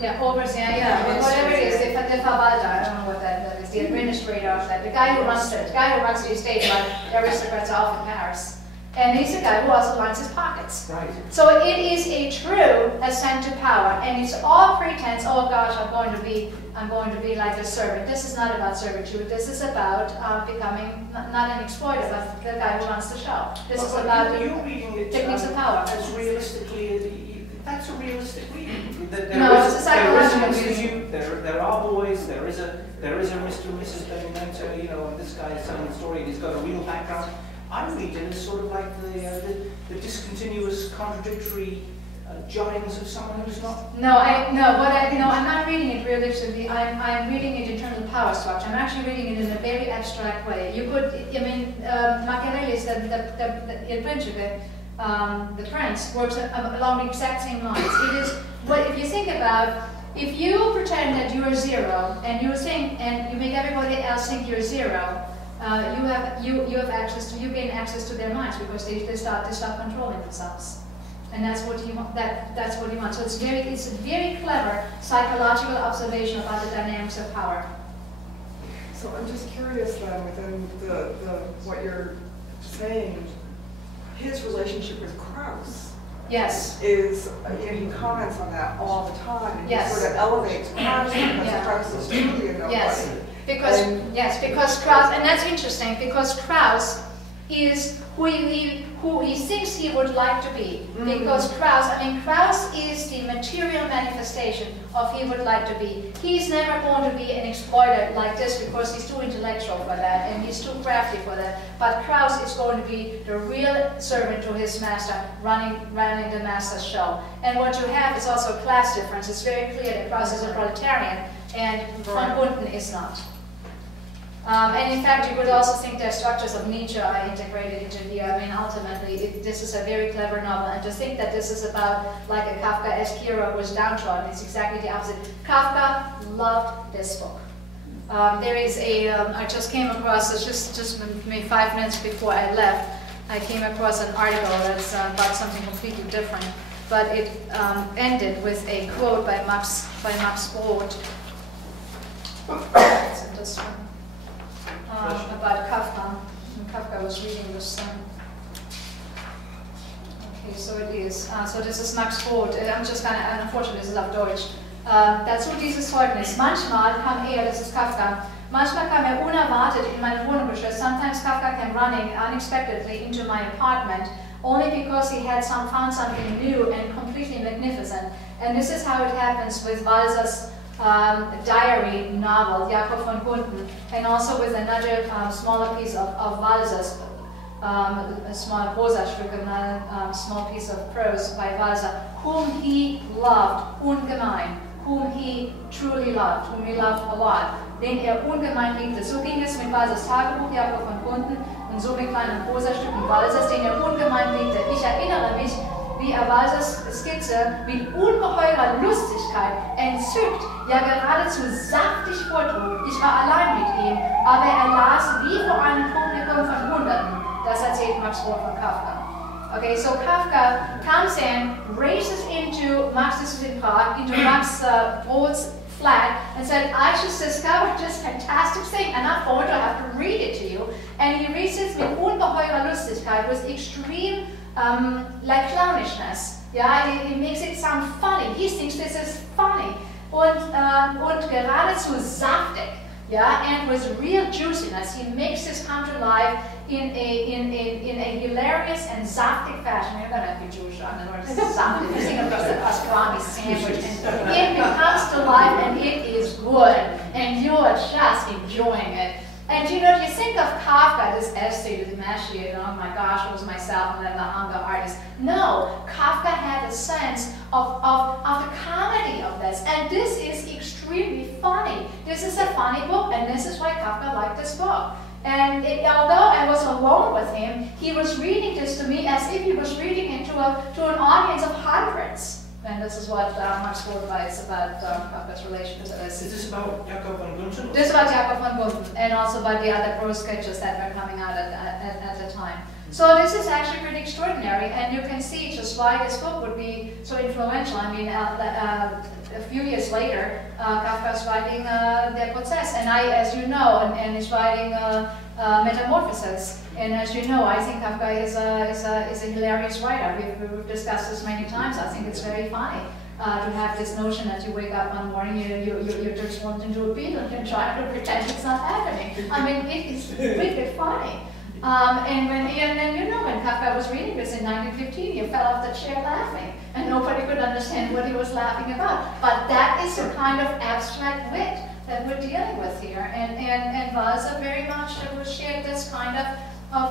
Yeah, overseer, yeah. Whatever it is, the Verwalter, I don't know what that is. The administrator of that. The guy who runs it. The guy who runs the estate, like aristocrats are often in Paris. And he's the guy who also lines his pockets. Right. So it is a true ascent to power, and it's all pretense. Oh gosh, I'm going to be like a servant. This is not about servitude. This is about becoming not an exploiter, but the guy who runs the show. This is about techniques of power. As realistically, that's a realistic reading. No, it's a psychological reading. There are boys. There is a Mr. and Mrs. Benvenuto. You know, and this guy is telling the story. And he's got a real background. I read it as sort of like the discontinuous, contradictory jottings of someone who's not. I'm not reading it realistically. I'm reading it in terms of power structure. I'm actually reading it in a very abstract way. You could, Machiavelli's the Prince works along the exact same lines. It is, but if you think about, if you pretend that you are zero and you think and you make everybody else think you're zero. You gain access to their minds because they start controlling themselves, and that's what you want. That's what you want. So it's a very clever psychological observation about the dynamics of power. So I'm just curious then, within the what you're saying, his relationship with Krauss. Yes. Is he comments on that all the time, and he sort of elevates Krauss because Krauss is truly a nobody. Yes. Because Krauss, and that's interesting, because Krauss is who he thinks he would like to be. Because Krauss is the material manifestation of he would like to be. He's never going to be an exploiter like this because he's too intellectual for that and he's too crafty for that. But Krauss is going to be the real servant to his master, running the master's show. And what you have is also a class difference. It's very clear that Krauss is a proletarian and van Gunten is not. And in fact, you could also think that structures of Nietzsche are integrated into here. I mean, ultimately, this is a very clever novel. And to think that this is about like a Kafkaesque hero who is downtrodden, it's exactly the opposite. Kafka loved this book. There is I just came across, just maybe 5 minutes before I left, I came across an article that's about something completely different. But it ended with a quote by Max Brod. It's in this one. About Kafka. And Kafka was reading this. Okay, so it is. So this is Max Brod. I'm just kind of, unfortunately, this is auf Deutsch. Dazu dieses Zeugnis. Manchmal kam das ist Kafka. Manchmal kam unerwartet in meine Wohnung gestürzt. Sometimes Kafka came running unexpectedly into my apartment, only because he had found something new and completely magnificent. And this is how it happens with Walser's diary novel, Jakob van Gunten, and also with another smaller piece of Walser's, a small Prosastück, another small piece of prose by Walser, whom he loved ungemein, whom he truly loved, whom he loved a lot, den ungemein liebte. So ging es mit Walsers Tagebuch, Jakob van Gunten, und so mit kleinen Prosastücken Walsers, den ungemein liebte. Ich erinnere mich, wie Walsers Skizze mit ungeheurer Lustigkeit, entzückt, ja geradezu saftig vortrug. Ich war allein mit ihm, aber las wie vor einem Publikum von Hunderten. Das erzählt Max Brod von Kafka. Okay, so Kafka comes in, races into Max, this is in Prague, into Max Brod's flat and said, I just discovered this fantastic thing and I'm going to have to read it to you. And he reads it with ungeheurer Lustigkeit, with extreme like clownishness. Yeah, he makes it sound funny. He thinks this is funny. Und geradezu saftig. Yeah, and with real juiciness, he makes this come to life in a hilarious and saftig fashion. You're gonna be Jewish on the word saftig. You think of just a pastrami sandwich, and it comes to life, and it is good, and you're just enjoying it. And you know, you think of Kafka, this essay, the emaciated, oh my gosh, it was myself and then the hunger artist. No, Kafka had a sense of the comedy of this, and this is extremely funny. This is a funny book, and this is why Kafka liked this book. And although I was alone with him, he was reading this to me as if he was reading it to an audience of hundreds. And this is what Max Gold writes about Kafka's relation to this. Is this about Jakob van Gunten? This is about Jakob van Gunten, and also about the other prose sketches that were coming out at the time. So this is actually pretty extraordinary, and you can see just why this book would be so influential. I mean, a few years later, Kafka's writing Der Prozess, and as you know, and he's writing Metamorphosis. And as you know, I think Kafka is a hilarious writer. We've discussed this many times. I think it's very funny to have this notion that you wake up one morning, you just want to do a beat and you're trying to pretend it's not happening. I mean, it is wicked funny. And then you know, when Kafka was reading this in 1915, he fell off the chair laughing, and nobody could understand what he was laughing about. But that is the kind of abstract wit that we're dealing with here, and Walser very much shared this kind of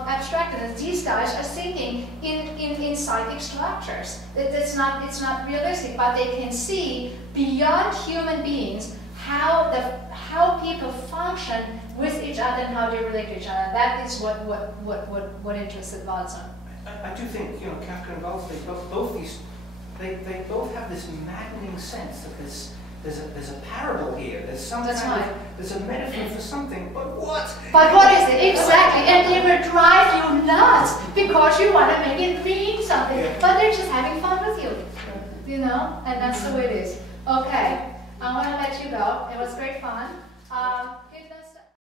abstractness. These guys are thinking in psychic structures. It's not realistic, but they can see beyond human beings how people function with each other and how they relate to each other. That is what interested Walser. I do think, you know, Kafka and Walser, they both have this maddening sense that there's a parable here. There's some there's a metaphor for something, but what? But what is it? Exactly. And they will drive you nuts because you want to make it mean something. Yeah. But they're just having fun with you. You know? And that's the way it is. Okay. I want to let you go. It was great fun.